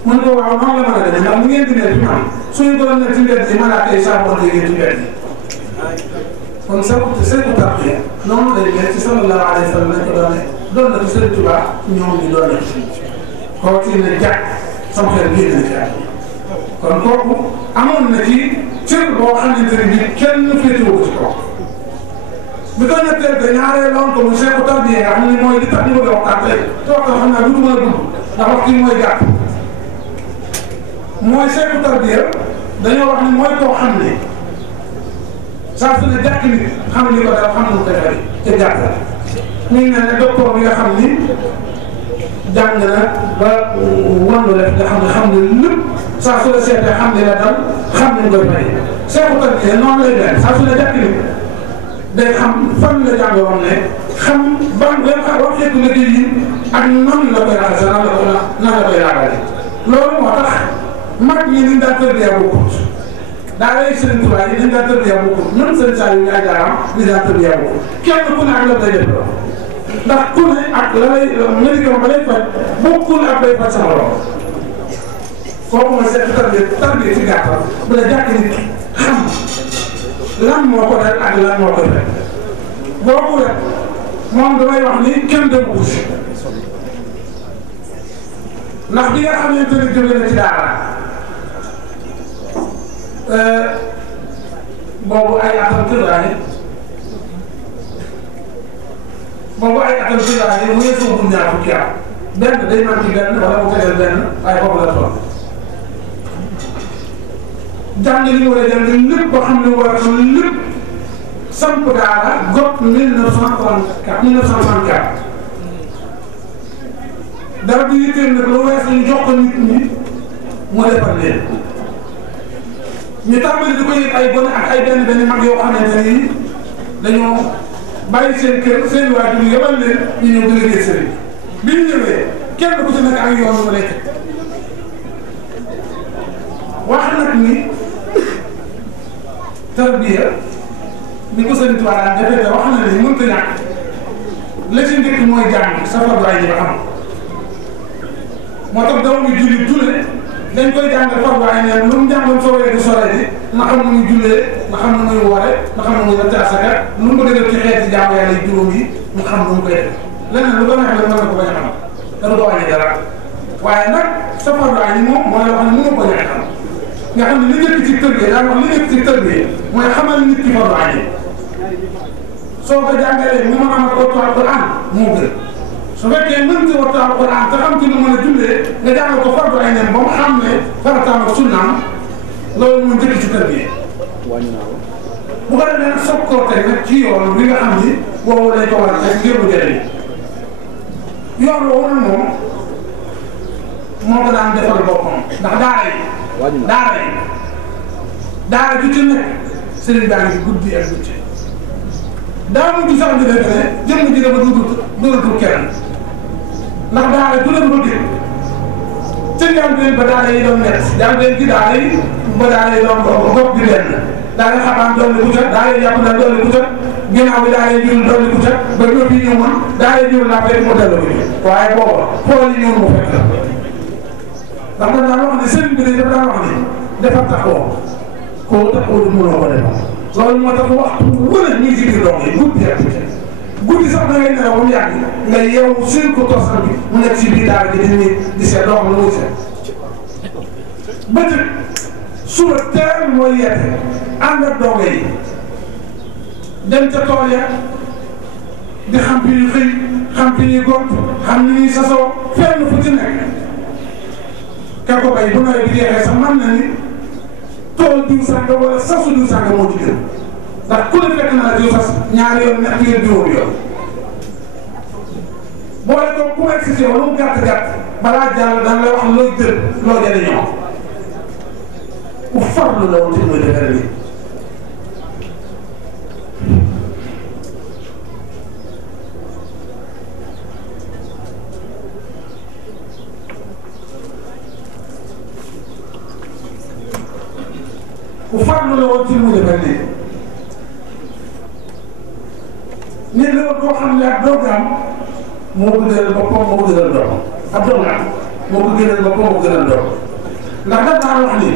mu ne ko waaw noonu la mën a demee ndax mu ngeen di ne ci man suñu borom ne ci mbedd yi malaaka yi saa borom ngeen ci mbedd yi kon sayxu tarqiya noonu lay mel ci sallallahu alayhi wa sallam lañ ko doon na ci Sëriñ Tuubaa ñoom ñu doon na ci koo ci ne jàkk sama xel génn na ci kon kooku amoon na ci cër boo xamante ne bii kenn féetewoo ci kaw bi ko ñetteel te ñaaree loon ko mu seeku tarbiya nga xam ne mooy li tax ñu bëgg a waxtaan tey te waxtaan xam naa du mën a dugg ndax waxtu yi mooy gàtt mooy seeku tarbiya dañoo wax ni mooy koo xam ne saa su ne jàkk nit xam li ko def xam nu koy fay te jàkk ñu ngi ne docteur bi nga xam ni jàng na ba wàllu def nga xam ne lépp saa su la seetee xam ne la dal xam ne koy fay seeku tarbiya noonu lay mel saa su ne jàkk nit day xam fan la jàng woon ne xam ban wax xeetu liggéey yi ak nan la koy raxase nan la koy raxale loolu moo tax mag ñi ni daan tërbiya bokkut daa lay Sëriñ Tuubaa yi dañ daan tërbiya bokkul même Sëriñ Saliou ñu ay jaaraam li daan tërbiya bokkul kenn ku ne ak la lay def loolu ndax ku ne ak la lay médicament ba lay faj bokkul ak bay faj sama lool kooku mooy seet tarbiya ci gàttal bu la jàkk nit ki xam lan moo ko def ak lan moo koy def boobu rek moom damay wax ni kenn dem ko si ndax bi nga xamante ne jóge na ci daara boobu ay atam tëddaay mu ngi suuful ñaar fukki at benn day mën ci benn wala mu tegal benn waaye boobu la toll jàng li mu war a jàng lépp ba xam ne war a xam lépp samp daara got 1934 dara du yitteel nag lu weesu ñu jox ko nit ñi mu defar leen ñu tàmbali di ko yëg ay gone ak ay benn mag yoo xamante ne dañoo bàyyi seen kër seen waajur yi yebal leen ñu ñëw di liggéey sëriñ bi ñu ñëwee kenn ku ci nekk ak yoon mu nekk wax nag ni tarbiya ni ko Sëriñ Tuubaa daan defee te wax na ne mënut a ñàkk la ci njëkk mooy jàng safar du ay ji ba am moo tax doomu jullit julle dañ koy jàngal fardu ay neen lu mu jàngoon soobee di sore di na xam nu muy jullee na xam nu muy woore na xam nu muy def ci asaka lu mu bëgg a def ci xeeti jaamu yàlla yi juróom yi mu xam nu mu koy def leneen lu ko neex la mën na ko bañ a xam te du ko wàññi dara waaye nag sa fardu ay moom mooy loo xam ne mënu ko ñàkk xam nga xam ne li njëkk ci tër bi daan wax li njëkk ci tër bi mooy xamal nit ki fardu ay soo ko jàngalee mu mën a amat wattu alquran moo gën su fekkee mënti wattu alquran te xam ci lu mën a jullee nga jàngal ko fardu ay neen ba mu xam ne farataam ak sunnaam loolu moo njëkk ci tër bi bu ko defee nag soog koo teg nag ci yoon bi nga xam ni boobu lañ ko war a teg ngir mu jëriñ yoon woowu nag moom moo ko daan defal boppam ndax daara ju ci nekk sëriñ baa ngi guddi ak guddi daa mujj sax di def ne jëmm ji dafa dootul kenn ndax daara du leen ko dégg ca njàlbéen ba daara yi doon ñett njàlbéen gi daara yi ba daara yi doon gox di benn daara xabaan dolli ku cat daara yàpp na dolli ku cat ginnaaw bi daara jurul dolli ku cat ba ñoo fi ñëw man daara jurul laa fekk mu dellu ko waaye booba xool yi ñëw mu fekk la ndax dañ daan wax ne sëriñ bi dafa daan wax ne dafa taxawoo koo taxawoo du mënoo ko defal loolu moo tax waxtu wala ñuy ci biir doom yi guddi sax da ngay nelaw ba mu yàgg nga yeewu suñ ko tosal bi mu nekk ci biir daara ji di seet doo xam lu muy seet bëccëg suba teel mooy yeete ànd ak dongo yi dem ca tool ya di xam fi ñuy xëy xam fi ñuy gont xam ni ñuy sasoo fenn fu ci nekk ka ko bay bu nawet bi jeexee sax mën na ni tool diw sànga wala sasu diw sànga moo ci gën ndax ku ne fekk na la diw sas ñaari yoon ñetti yoon juróomi yoon boole ko ku egg si yow lu mu gàtt balaa jàll daan la wax looy jël loo jëriñoo ku farlu la woon ci muy defare nii ku farlu la woon ci muy defare nii nit la woon koo xam ne ak doogaam moo ko gënal boppam moo ko gënal doom ab doogaam moo ko gënal boppam moo ko gënal doom ndax dafa daan wax ni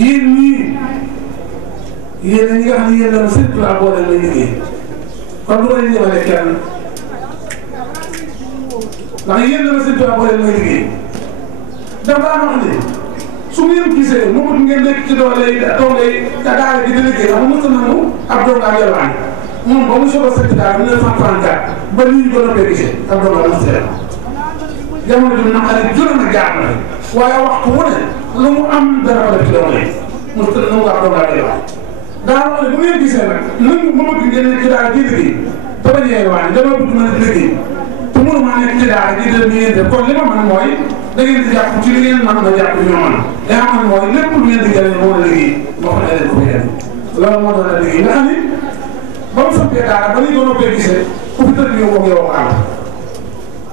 yéen ñii yéen ñi nga xam ne yéen la surtout ak boo leen lay liggéey kon du ma leen ñëwalee kenn ndax yéen la surtout ak boo leen lay liggéey dafa daan wax ni su ngeen gisee mu mut ngeen nekk ci doole daara gi di liggéey ndax mu mës a nangu ab doom ak yalwaan moom ba mu soog a sëkk daal 1934 ba nii ñu ko doon gisee ab doom ak mos jamono bi naqari juróom na jaar na waaye waxtu wu ne lu mu am dara ko def ci doole yi mu tëdd mu wax doom ak yalwaan daa wax ne bu ngeen gisee nag nangu ma bëgg ngeen nekk ci daara gi liggéey te bañ a yalwaan dama bëgg mën a liggéey te mënuma nekk ci daara gi dem ni ngeen def kon li ma mën mooy da ngeen di jàpp ci li ngeen mën ma jàpp li ma mën li nga xam mooy lépp lu ngeen di jëlee moo la liggéey moo ko leen ko fi def loolu moo doon la liggéey nga xam ni ba mu sampee daara ba ni doon bee gisee ku fi tëdd yow yow ko ànd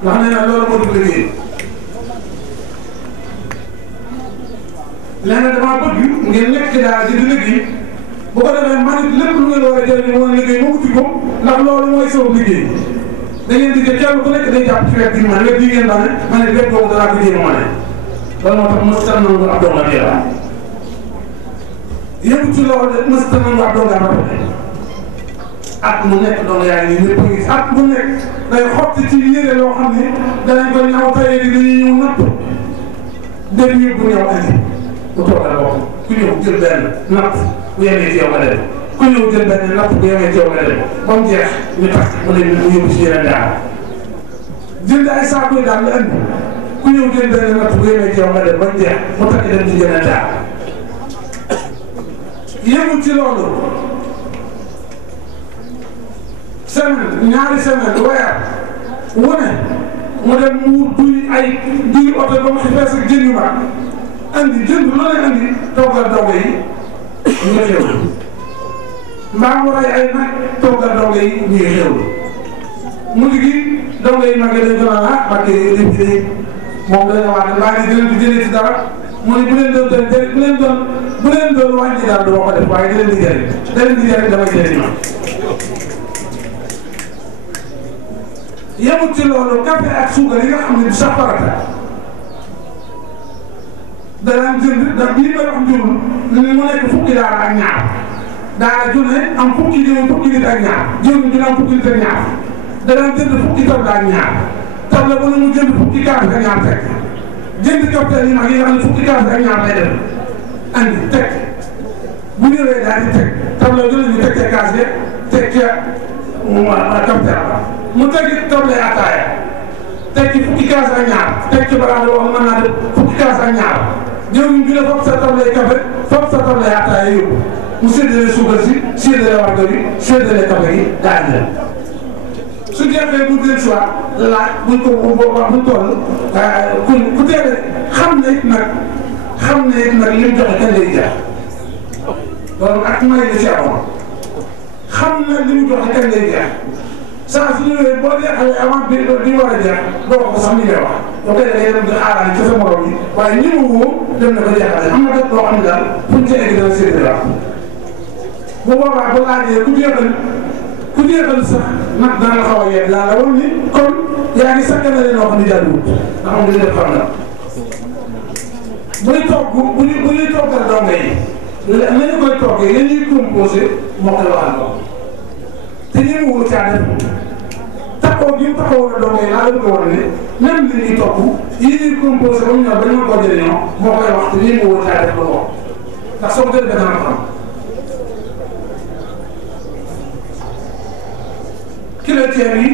ndax nee na loolu moo di liggéey nee na damaa bëgg ngeen nekk ci daara ji di liggéey bu ko defee man it lépp lu ngeen war a jëriñoo mën a liggéey ma wuti ko ndax loolu mooy sama liggéey da ngeen di jël kenn ku nekk day jàpp ci wet bi man wet bi ngeen ma ne ma ne wet boobu danaa ko jéem a ma ne loolu moo tax mësta nangu ab donga bi la yëngu ci loolu de mësta nangu ab donga rafet at mu nekk donga yaa ngi nii ñëpp a gis at mu nekk day xotti ci yére loo xam ne danañ ko ñaw tayee di dañuy ñëw napp dem yóbbu ñëw andi bu toogal boppam ku ñëw jël benn napp bu yemee ci yow nga dem ku ñëw jël benn napp bu yemee ci yow nga dem ba mu jeex ñu tax mu dem mu yóbbu ci yeneen daara jënd ay saako yi daal la andi ku ñëw jël benn napp bu yemee ci yow nga dem ba mu jeex mu takk dem ci yeneen daara yëngu ci loolu semaine ñaari semaine weer wu ne mu dem mu duy oto ba mu fees ak jën yu mag andi jënd lu ne andi toggal dongo yi ñu xewlu mbaa mu rey ay nag toggal dongo yi ñuy xewlu mujj gi dongo yi mag dañ ko naan ah parce que lépp day moom dañoo wax ne mbaa ngi dinañ fi jëlee ci dara mu ne bu leen doon wàññi daal du ma ko def waaye da leen di jëriñ damay jëriñ ma yemut ci loolu café ak suukar yi nga xam ne du sax farata danaan jënd ndax bii may wax jurul mu nekk fukki daara ak ñaar daara ju ne am fukki nit ak ñaar jënd dina am fukki nit ak ñaar danaan jënd fukki table ak ñaar table bu ne mu jënd fukki kaas ak ñaar teg jënd capitaine yi mag yi nga xam ne fukki kaas ak ñaar lay def andi teg bu ñëwee daal di teg table ju ne ñu teg ca kaas ge teg ca capitaine ba mu teg table ataaya teg ci fukki kaas ak ñaar teg ci baraade boo xam mën naa def fukki kaas ak ñaar jëwriñ bi ne foofu sa table café foofu sa table ataaya yóbbu mu séddale suukar si séddale warga bi séddale café gi daal di dem su jeexee bu dee soit laaj buñ ko buñ toll ku teel xam ne it nag li mu joxe kañ lay jeex loolu ak may la ci amoon xam na li mu joxe kañ lay jeex saa su ñëwee boo jeexalee avant bi war a jeex doo ko sax ni ngay wax boo koy defee dem di xaaraan ci sa morom yi waaye ñi mu woo dem na ko jeexalee am na def loo xam ne daal fuñ ca egg dana séddale wax bu boobaa bu laajee ku jeexal sax nag dana la xaw a yegg daal la woon ni kon yaa ngi sakkanale noo xam ne jaaduwul ndax moom li def xam na buy togg bu ñuy toggal dongo yi nañu koy toggee ya ñuy composé moo koy waxal ko te ñi mu woo caa def taxaw gi mu taxawoon a dongo yi laa leen ko war ne même li ñuy togg yi ñuy composé ba mu ñor ba ñu ko jëriñoo moo koy wax te ñi mu woo caa def lu ko ndax soo ko jëlee dana ko xam kilo ceeb yi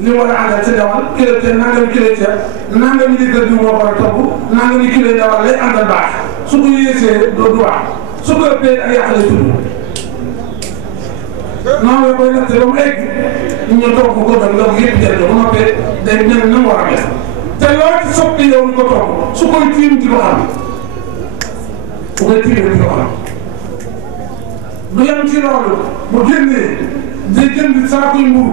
li mu war a àndal ci dawal kilo ceeb nangami kilo ceeb nangami litre bi moo war a togg nangami kilo dawal lay àndal baax su ko yéesee du baax su ko ëppee ak yàq lay tudd noonu la koy nattee ba mu egg ñu togg ko doon nga yëpp jël ko bu noppee day ñëw na mu war a mel te loo ci soppi yow ñu ko togg su koy tiim di ko xam bu koy tiimee di ko xam du yem ci loolu bu génnee day jënd saakuy mburu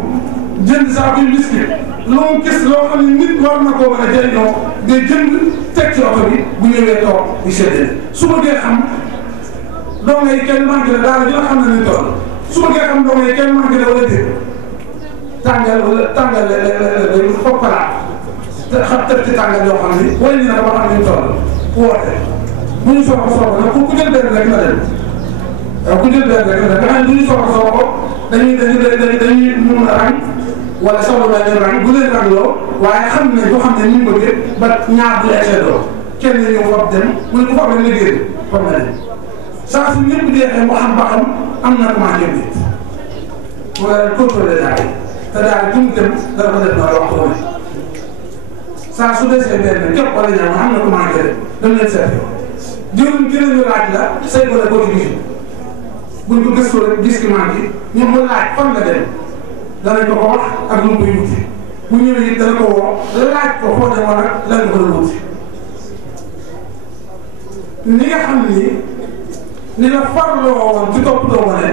jënd saakuy biscuit loo gis loo xam ne nit war na koo mën a jëriñoo day jënd teg ci oto bi bu ñëwee toog di séddale su bëggee xam doo ngay kenn manqué la daal dina xam ne ni toll su bëggee xam doo ngay kenn manqué la wala déet tàngal day foppalaat te xam teg ci tàngal yoo xam ne wala ñu ne ba xam ne ni toll woote bu ñu soog nag ku jël benn rek la dem waaw ku jël benn rek la dem nga xam ne du ñu soog dañuy mun a rang wala soxla naa leen rang bu leen rang loo waaye xam ne boo xam ne ni mu bëggee ba ñaar du excès doo kenn ñëw foofu dem mu ne ku foofu rek liggéey foofu na dem saa su ñëpp jeexee mu xam ba xam am na commande yëpp nit wala contrôlé daal te daal du mu dem dara ko def noonu waxtu wane saa su desee benn képp wala ñaar am na commande rek dem leen seet jëruñ keneen ñu laaj la say wala contribution buñ ko gëstoo rek gis commande yi ñoom mu laaj fan la dem danañ ko wax ak lu mu koy wuti bu ñëwee it dana ko woo laaj ko foo demoon ak lan nga ko doon wuti ni nga xam ni la farloo woon ci toppatoo ko ne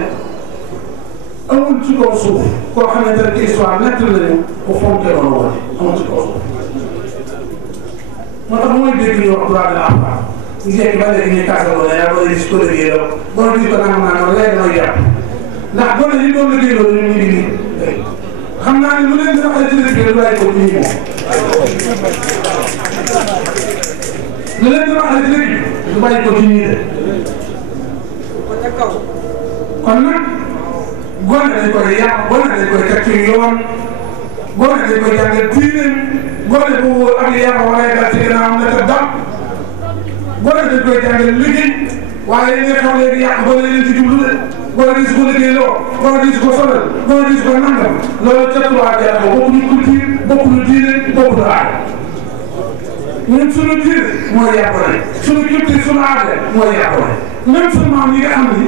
amul ci kaw suuf koo xamante ne histoire nekk nañu ko fonkee woon woon amul ci kaw suuf moo tax mooy dégg ñu wax droit de l'enfant ñu jekki ba léegi ñuy kaasal ko ne yaa bëri gis ko liggéey loo boo gis ko nangam nangam léegi damay jàpp ndax boo ne li doon liggéey loolu ñu ngi nii xam naa ne lu leen di saxale ci liggéey lu bàyyi ko ci ñi moom lu leen di saxale ci liggéey lu bàyyi ko ci ñi de kon nag gone dañ koy yàq gone dañ koy teg ci yoon gone dañ koy jàngal diine gone bu ak yàq waaye daal ci ginnaaw am na te dam gone dañ koy jàngal liggéey waaye li nga xam léegi yàq gone leen ci jublu de gone di si ko liggéey loo gone di si ko solal gone di si ko nangam loolu ca tubaab yàlla bokkuñu culture bokkuñu diine bokkuñu aada ñun suñu diine mooy yàq gone suñu culture suñu aada mooy yàq gone même suñu maam yi nga xam ni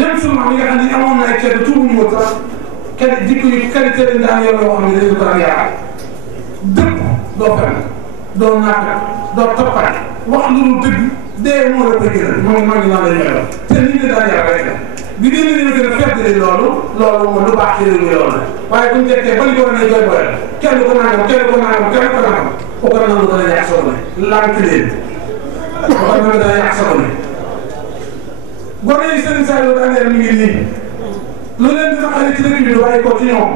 même suñu maam yi nga xam ni amoon na ay ceeb tuubuñu ko sax kenn jikko yu qualité lañ daan yor yoo xam ne dañu ko daan yaakaar dëpp doo fen doo naata doo toppati wax lu dul dëgg dee moo la bëgg la moom maa ngi naan lay mel te nit ñi daan yar rek la bi gën a gën a fedd loolu moom lu baax ci réew mi loolu la waaye bu ñu jekkee ba ñu ko ne jooy boyal kenn ko nangam kenn ko nangam kenn ko nangam ku ko nangu dana yàq sa gone lànk leen ku ko nangu dana yàq sa gone gone yi seen saa yoo daan mi ngi nii lu leen di naqari ci dëkk bi du bàyyi ko ci ñoom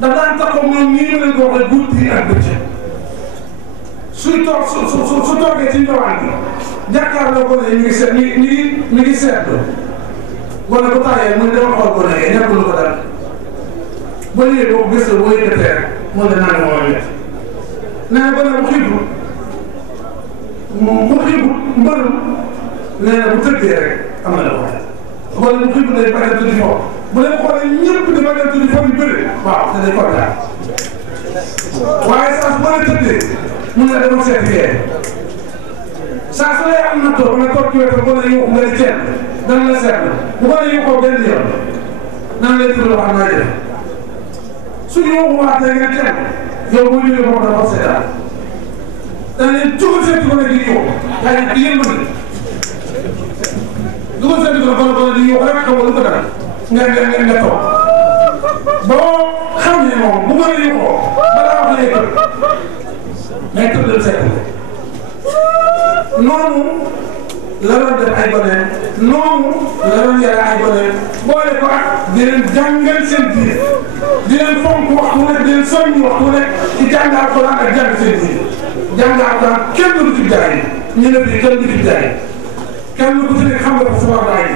da daan taxaw ñoom nii ñu leen ko waxee guddi ak bëccëg suy toog su toogee ci njowaan bi jàkkaarloo gone yi mi ngi seet mi ngi seetlu gone bu taayee mu ne dama xool gone yi nekkul lu ko dal ba léegi boo gis la boo yëkkatee rek moo ne naan moo wet nee na gone bu xiibul mbërëm nee na bu tëddee rek am na la ko wala bu xiibul day bañ a tuddi foofu bu leen xoolee ñëpp di bañ a tuddi foofu yu bëri waaw te day kontaan waaye saa su mën a tëddee mun na demal seeti kee saa su lay am na toog nga toog ci wetu bu ne yuuxu nga di ceeb dana la seetlu bu ko ne yuuxoo benn yoon nan lay tudd wax naa jëf suñu yuuxu waatee nga ceeb yow boo jógee foofu dafa seetaan dana leen jugal seeti ko ne di yuuxu yaa ngi yéen mën dugal seeti ko ne di yuuxu rek xamoo lu ko dara nga toog boo xam ne moom bu ko ne yuuxoo balaa wax lay tëdd mais tëdd leen seeti noonu la doon def ay gone noonu la doon yare ay gone boole ko ak di leen jàngal seen diine di leen fonk waxtu nekk di leen soññ waxtu nekk ci jàng Alxuraan ak jàng seen diine jàng Alxuraan kenn du ci jaay ñu ne bii kenn du ci jaay kenn ku ci nekk xam nga ko sa baay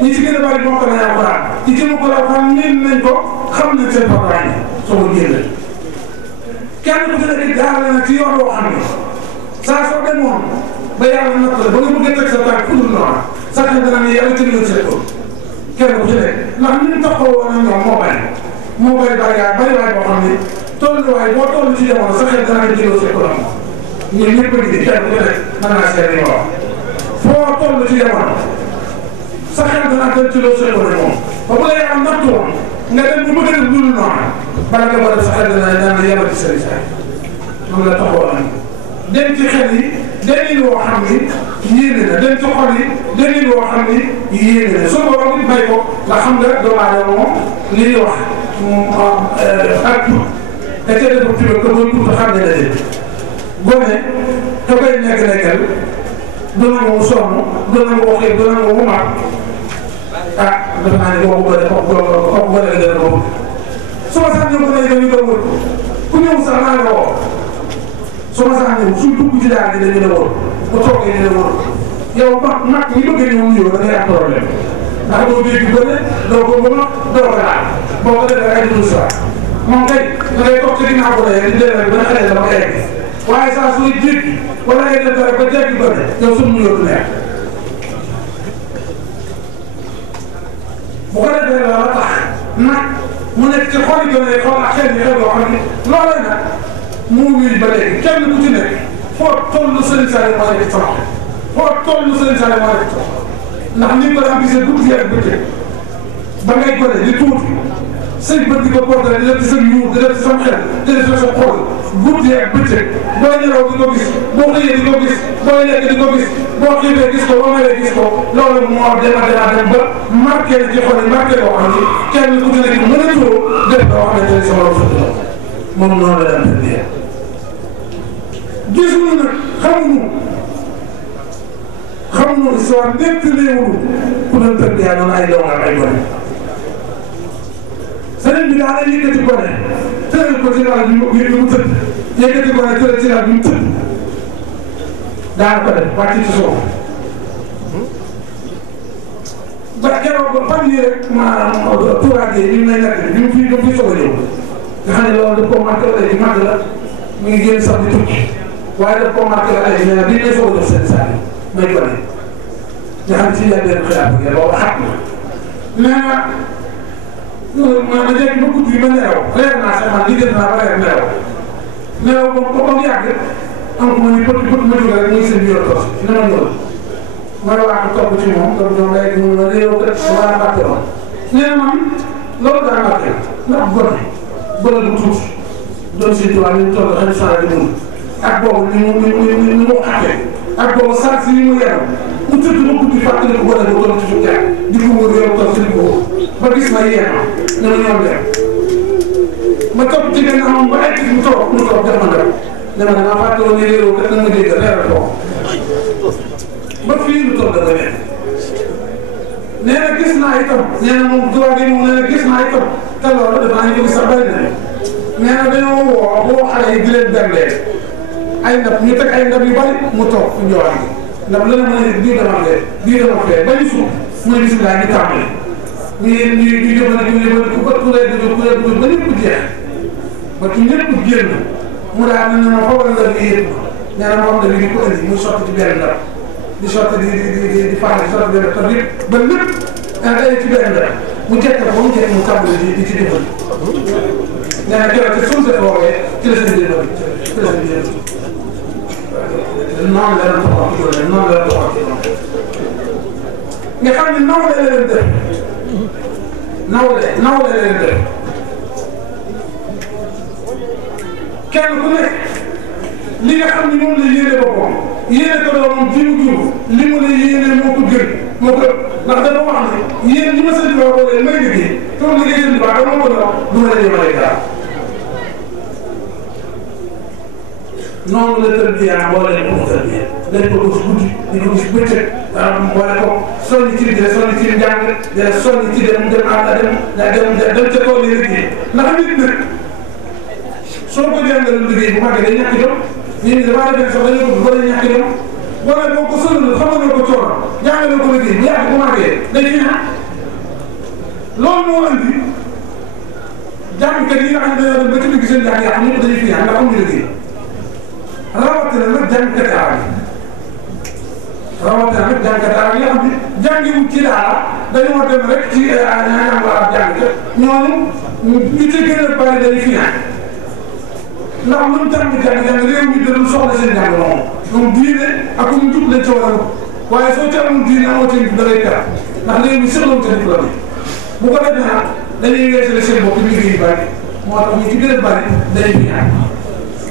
ñi ci gën a bari moo ko nañ Alxuraan ñi ci ko Alxuraan miin nañ ko xam nañ seen baay soo ko génne kenn ku ci nekk jaarale na ci yoon woo xam ne saa soo demoon ba yàlla natt la ba nga bëgg a teg sa tànk fu dul noonu sax dana ne yàlla tënk na ci ko kenn ku ci nekk ndax ni mu taxaw woon ak ñoom moo bari bari waay boo xam ne tolluwaay boo toll ci jamono sa xel dana jëloo ci ko ñun ñëpp a ngi kenn ku ci nekk mën naa seet li ma wax foo toll ci jamono sa xel dana jëloo ci ko moom ba bu la yàlla natt woon nga dem bu bëgg a def dul noonu bala nga war a sa xel dana yàlla ci sëriñ saa moom la taxaw woon dem ci xel yi deneen woo xam ni yéene na dem ci xol yi deneen woo xam ni yéene na soo borom it may ko nga xam nga doomu aadama moom li ñuy wax ak tur te tey dafa tudd ko mooy tur xam ne la dem gone te koy nekk-nekkal du nangu mu sonn du nangu mu xiif du nangu mu mag ah defe naa ne kooku gone kooku gone la gën a ko su ma sax ñëw ko ne ñu doon wër ku ñëw sax naa la woo su ma sax ñëw suñ dugg ci daal di dañu la wóor bu toogee ñu la wóor yow mag ñi bëgg a ñëw nuyoo da ngay am problème ndax doo dégg bële doo ko gëm doo ko laal boo ko defee ay dugub si waat moom kay da ngay toog ci ginnaaw ko dee di delloo ba nga xëy na ba nga egg waaye saa sooy jéggi wala ngay def dara ba jéggi bële yow suñu nuyoo du neex bu ko defee loola tax nag mu nekk ci xol yi gën a xool ak xel yi xel yoo xam ne loolee nag mu wéy ba léegi kenn ku ci nekk foo toll sëriñ Saliou moo nekk sama foo toll sëriñ Saliou moo nekk sama ndax ni nga ko daan gisee guddi ak bëccëg ba ngay gone di tuuti sëñ bët di ko porté di def ci sa yuur di def ci sa xel di def ci sa xol guddi ak bëccëg boo ñëw di ko gis boo xëyee di ko gis boo lekk di ko gis boo xiifee gis ko boo mayee gis ko loolu moo dem ba marqué ci xol yi marqué boo xam ni kenn ku ci nekk mën a tuur def loo xamante ni sama loolu sa moom noonu la daan tëddee gisuñu nag xamuñu xamuñu histoire nekk léewul ku doon tërbiya noonu ay doom ak ay gone sëriñ bi daal di yëkkati gone tëral ko ci lal bi mu tëdd yëkkati gone tëral ci lal bi mu tëdd daal ko def wàcc ci suuf ba keroog fan yii rek maanaam tuuraat yi ñu may nekk bi mu fi soog a ñëw nga xam ne loolu daf koo marqué wala di màgg la mu ngi génn sax di tukki waaye daf koo marqué la ay nee na bii lay soog a def seen saa yi may gone nga xam ne si njëlbeen xilaat bi boobu xat na nee na ma jékki ba guddi ma nelaw reer naa sax man liggéey naa ba reer nelaw ba mu yàgg am ko ma ni bët ma jóge rek muy seen biir tos na ma ñëw ma ne waa ko topp ci moom topp ñoom léegi mu ma réew kat wala mbàkke woon nee na man loolu daa mbàkke ndax gone bële bu tuuti doon si tubaab ñu toll xëy na di mun ak boobu ni mu xatee ak boobu saa si ni mu yaram mu tëdd ba guddi fàttali ko gone bu doon ci suuf jaar di ko wër réew toog si ko ba gis ma yéema ne ma ñoom dem ma topp ci gën amam ba ay mu toog def ma ndem ne ma damaa fàtte woon ne réew kat na ma dégg leeral ko ba fii lu toll da nga nekk nee na gis naa itam nee na moom tubaab yi moom nee na gis naa itam te loolu dafa naa ñu gis sax bëri na nee na dañoo woo xale yi di leen berndeel ay ndab ñu teg ay ndab yu bari mu toog fu njoowaan gi ndab la na mën a bii dama fee bii dama fee ba ñu suuf mu ne bisimilah ñu tàmbali ñu jëfandiku ba kuréel ba ñëpp jeex ba ci ñëpp génn mu daal ne ma foofu la ndab yi yëpp nee na ma wax ndab yi di ko indi muy sotti ci benn ndab di sotti di faral di sotti benn ndab yëpp ba lépp day ci benn ndab mu jekk ko ba mu jekk mu tàmbali di ci defal nee na keroog te suñu def woowee ci la seen jënd ci la seen jënd noonu la leen toxal noonu la leen toxal nga xam ne nawle la leen def nawle la leen def kenn ku nekk li nga xam ne moom la yéene boppam yéene ko doomam fi mu jur li mu la yéene moo ko gën moo ko ndax dafa wax ne yéen ñi ma sëñ bi waxee may liggéey te ma liggéey sëñ bi baax dama ko doon du ma la jëmale dara noonu la tërbiya boole ko mu tërbiya dañ ko gis guddi di ko gis bëccëg boole ko soññi ci di soññi ci njàng di soññi ci dem dem ca tool yi liggéey ndax nit nag soo ko jàngalee liggéey bu màggee day ñàkk jom ñun damaa defee sax dañoo bëgg ba ñàkk jom wala boo ko sëlul xamal ko coono jàngale ko liggéey bu yàgg bu màggee day fi naan loolu moo andi jàngkat yi nga xam ne dañoo dem ba ci liggéey seen jàng yàq ñëpp dañuy fi naan ndax amuñu liggéey rawatina nag jàngkat arab yi rawatina nag jàngkat arab yi nga xam ne jàngiwul ci daara dañoo dem rek ci ñaanam arab jàngkat ñooñu ñu ci gën a bari dañuy fi naan ndax lu mu jàng réew mi dañu soxla seen jàng moom diine ak mu jub lañ ca war a waaye soo ca amul diine amoo ca da ngay perte ndax réew mi soxla wu ca diplôme bu ko defee nag dañuy weesale seen bopp liggéey yu bari moo tax ñu ci gën a bari dañuy fi ñaan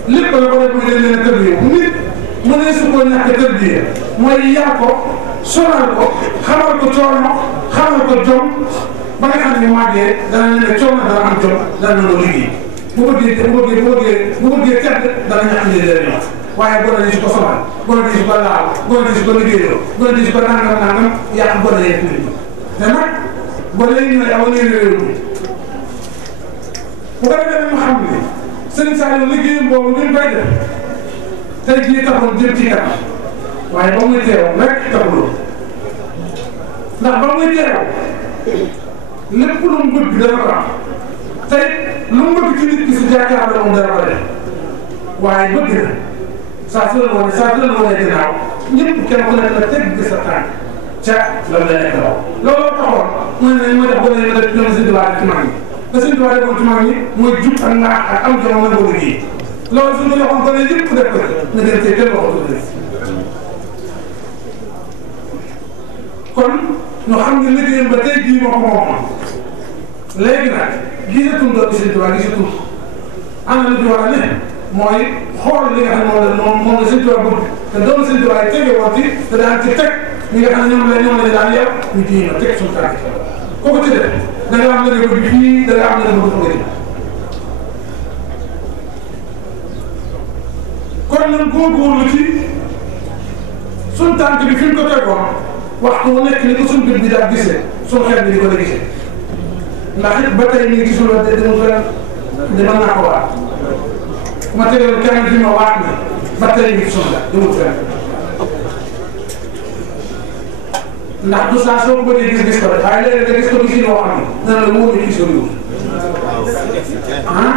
lépp la ko def muy leen leen a tërbiyee bu nit mu ne su ko ñàkk a tërbiyee mooy yar ko sonal ko xamal ko coono xamal ko jom ba nga xam ne màggee dana ne coono dana am jom dana nangoo liggéey bu bëggee tedd dana ñàkk a jëriñoo waaye boo nee si ko sonal boo nee si ko laal boo nee si ko liggéeyoo boo nee si ko nangam yàq boo nee nit ñi te nag boo nee ñu ne aw ngeen réew mi bu ko defee ñu xam ne Serigne Saliou liggéeyam boobu ñu koy def tey jii taxul jëm ci kanam waaye ba muy teew rek taxuloo ndax ba muy teew lépp lu mu bëgg dana ko am tey lu mu bëgg ci nit ki su jàkkaarloo moom dana ko def waaye bëgg na saa su la wane ginnaaw ñëpp kenn ku nekk la teg sa tànk ca loolu la nekk looloo taxoon mu ne ma def ba ne ma def ñoom Sëñ Tuubaa ci mag ñi te Sëñ Tuubaa defoon ci mag ñi mooy jub ak mbaax ak am jom mën ko liggéey loolu suñu la waxoon ba ne yëpp def ko nga dem see kenn waxatu des kon ñu xam ne liggéeyam ba tey jii moo ko moomoon léegi nag gisatul doon Sëñ Tuubaa gisatul am na lu ñu war a ne mooy xool li nga xam ne moom la Sëñ Tuubaa bëgg te doon Sëñ Tuubaa yi tege woon ci te daan ci teg ñi nga xam ne ñoom la daan yar ñu kii ma teg suñu tànk kooku ci def da nga am nga bëgg fii da nga am nga bëgg fële kon nag góorgóorlu ci suñ tànk bi fi ñu ko tegoon waxtu wu nekk ni ko suñ bët bi daal gisee suñ xel bi di ko la gisee ndax it ba tey nii gisuloo de demul fenn di mën naa ko waat ku ma tegal kenn fi ma waat ni ba tey nii gisul la demul fenn ndax du saa soo ko bëggee gis ko rek waaye léeg-léeg nga gis ko gis loo xam ne dana la wóor ni kii soriwul ah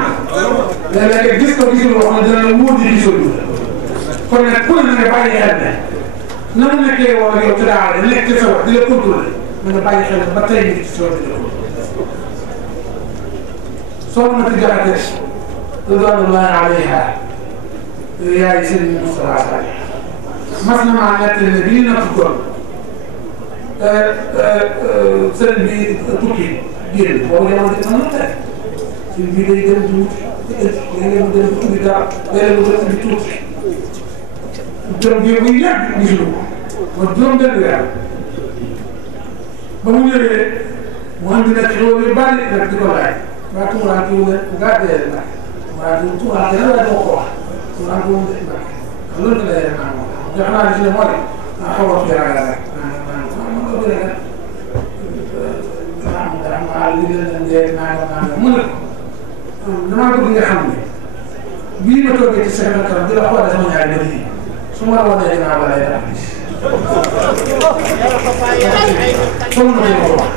léeg-léeg nga gis ko gis loo xam ne dana la wóor ni kii soriwul kon nag ku ne na nga bàyyi xel ne na mu nekkee woon ak yow ci daara nekk ci sa wax di la contrôler na nga bàyyi xel ba tey nii ci soo soxna Mati Jaxate ridwanullahi alayha yaay Sëriñ Moustapha Sall mas na maa nettali ne bii na tuddoon sëriñ bi tukki génn boobu jamono ji mën na tey sëriñ bi day dem di wuti léeg-léeg mu dem di ubbi dara léeg-léeg mu dem di tuuti juróom bi bu yàgg gisuñu ko ba juróom benn weer ba mu ñëwee mu andi nag loolu yu bari nag di ko laaj waa tuuraan kii wu ne bu gàddee nag waa tuuraan kii la moo ko wax tuuraan kii wu ne nag loolu la lay naan moom jox naa ne si ne moo di ah xaw ma fi ragal rek mu ne damaa bëgg nga xam ne bii ma toogee ci seen kanam di la xool sama ñaari bët yi su ma la wanee dinaa balay daal gis. kon ma ko wax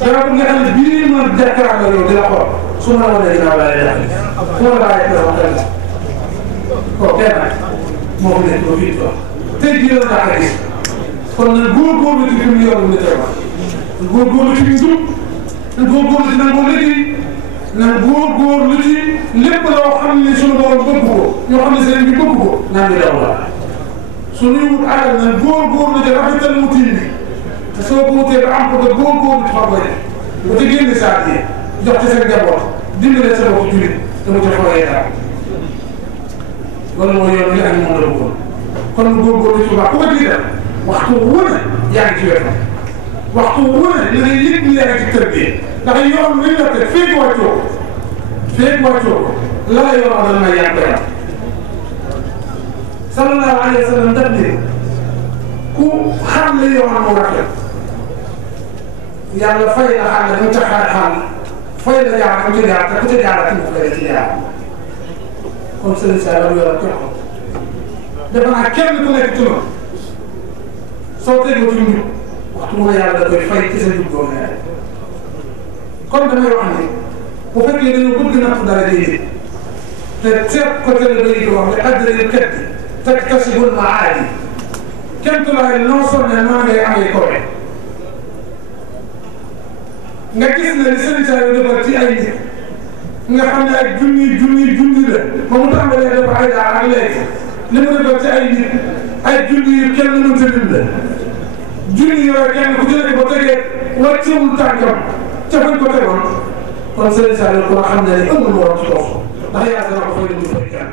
damaa bëgg nga xam ne bii ma jàkkaarloo yow di la xool su ma la wanee dinaa balay daal gis su ma la bàyyee dara wax dëgg kooku kenn moo ko nekk ba fii toog tey jii la daa ko gis kon nag góorgóorlu ci fi mu yor lu tey wax góorgóorlu ci njub góorgóorlu ci nangoo liggéey na góorgóorlu ci lépp loo xam ne sunu borom bëgg ko ñoo xam ne sëriñ bi bëgg ko naan di daw la suñuy wut alal na góorgóorlu ci rafetal wutin bi te soo ko wutee ba am ko nga góorgóorlu ci fa koy def bu ci génn saa yi jox ci seen njaboot dimbale sa bopp jullit te mu ci xoolee dara loolu mooy yoon li ak moom la bëggoon kon góorgóorlu ci baax ku ko di def waxtu wu ne yaa ngi ci wetam waxtu wu ne li ngay yëg ni yaa ngi ci kër gi ndax yoon wi la teg feeg wàccoo la la yoon dana may yaa koy am sallallahu alayhi wa sallam daf ne ku xam li yoon mu rafet yàlla fay la xam ne mu ca xam fay la jaar ku ca jaar te ku ca jaar ak mu fay la ci jaar kon sëriñ Sa la yoon ko defe naa kenn ku nekk ci noonu soo tegoo ci njub waxtu mu ne yàlla da koy fay ci sa njub boobu ne kon damay wax ni bu fekkee dañoo bëgg natt dara day te seet ko teel a bëri di wax ne addina kat bi teg tasibul maadi kenn tulaay non sonne noonu ngay amee kowe nga gis ne li sëriñ Sa yu defar ci ay nit nga xam ne ay junni la ba mu tàmbalee def ay daal ak léegi li mu defar ci ay nit ay junni yu kenn mënta lim la junni yooyu kenn ku ci nekk ba tegee wàccewul tànkam ca fañ ko tegoon kon sëriñ Sa ko xam ne amul woon ci dox ndax yaa dana ko fay lu fay kenn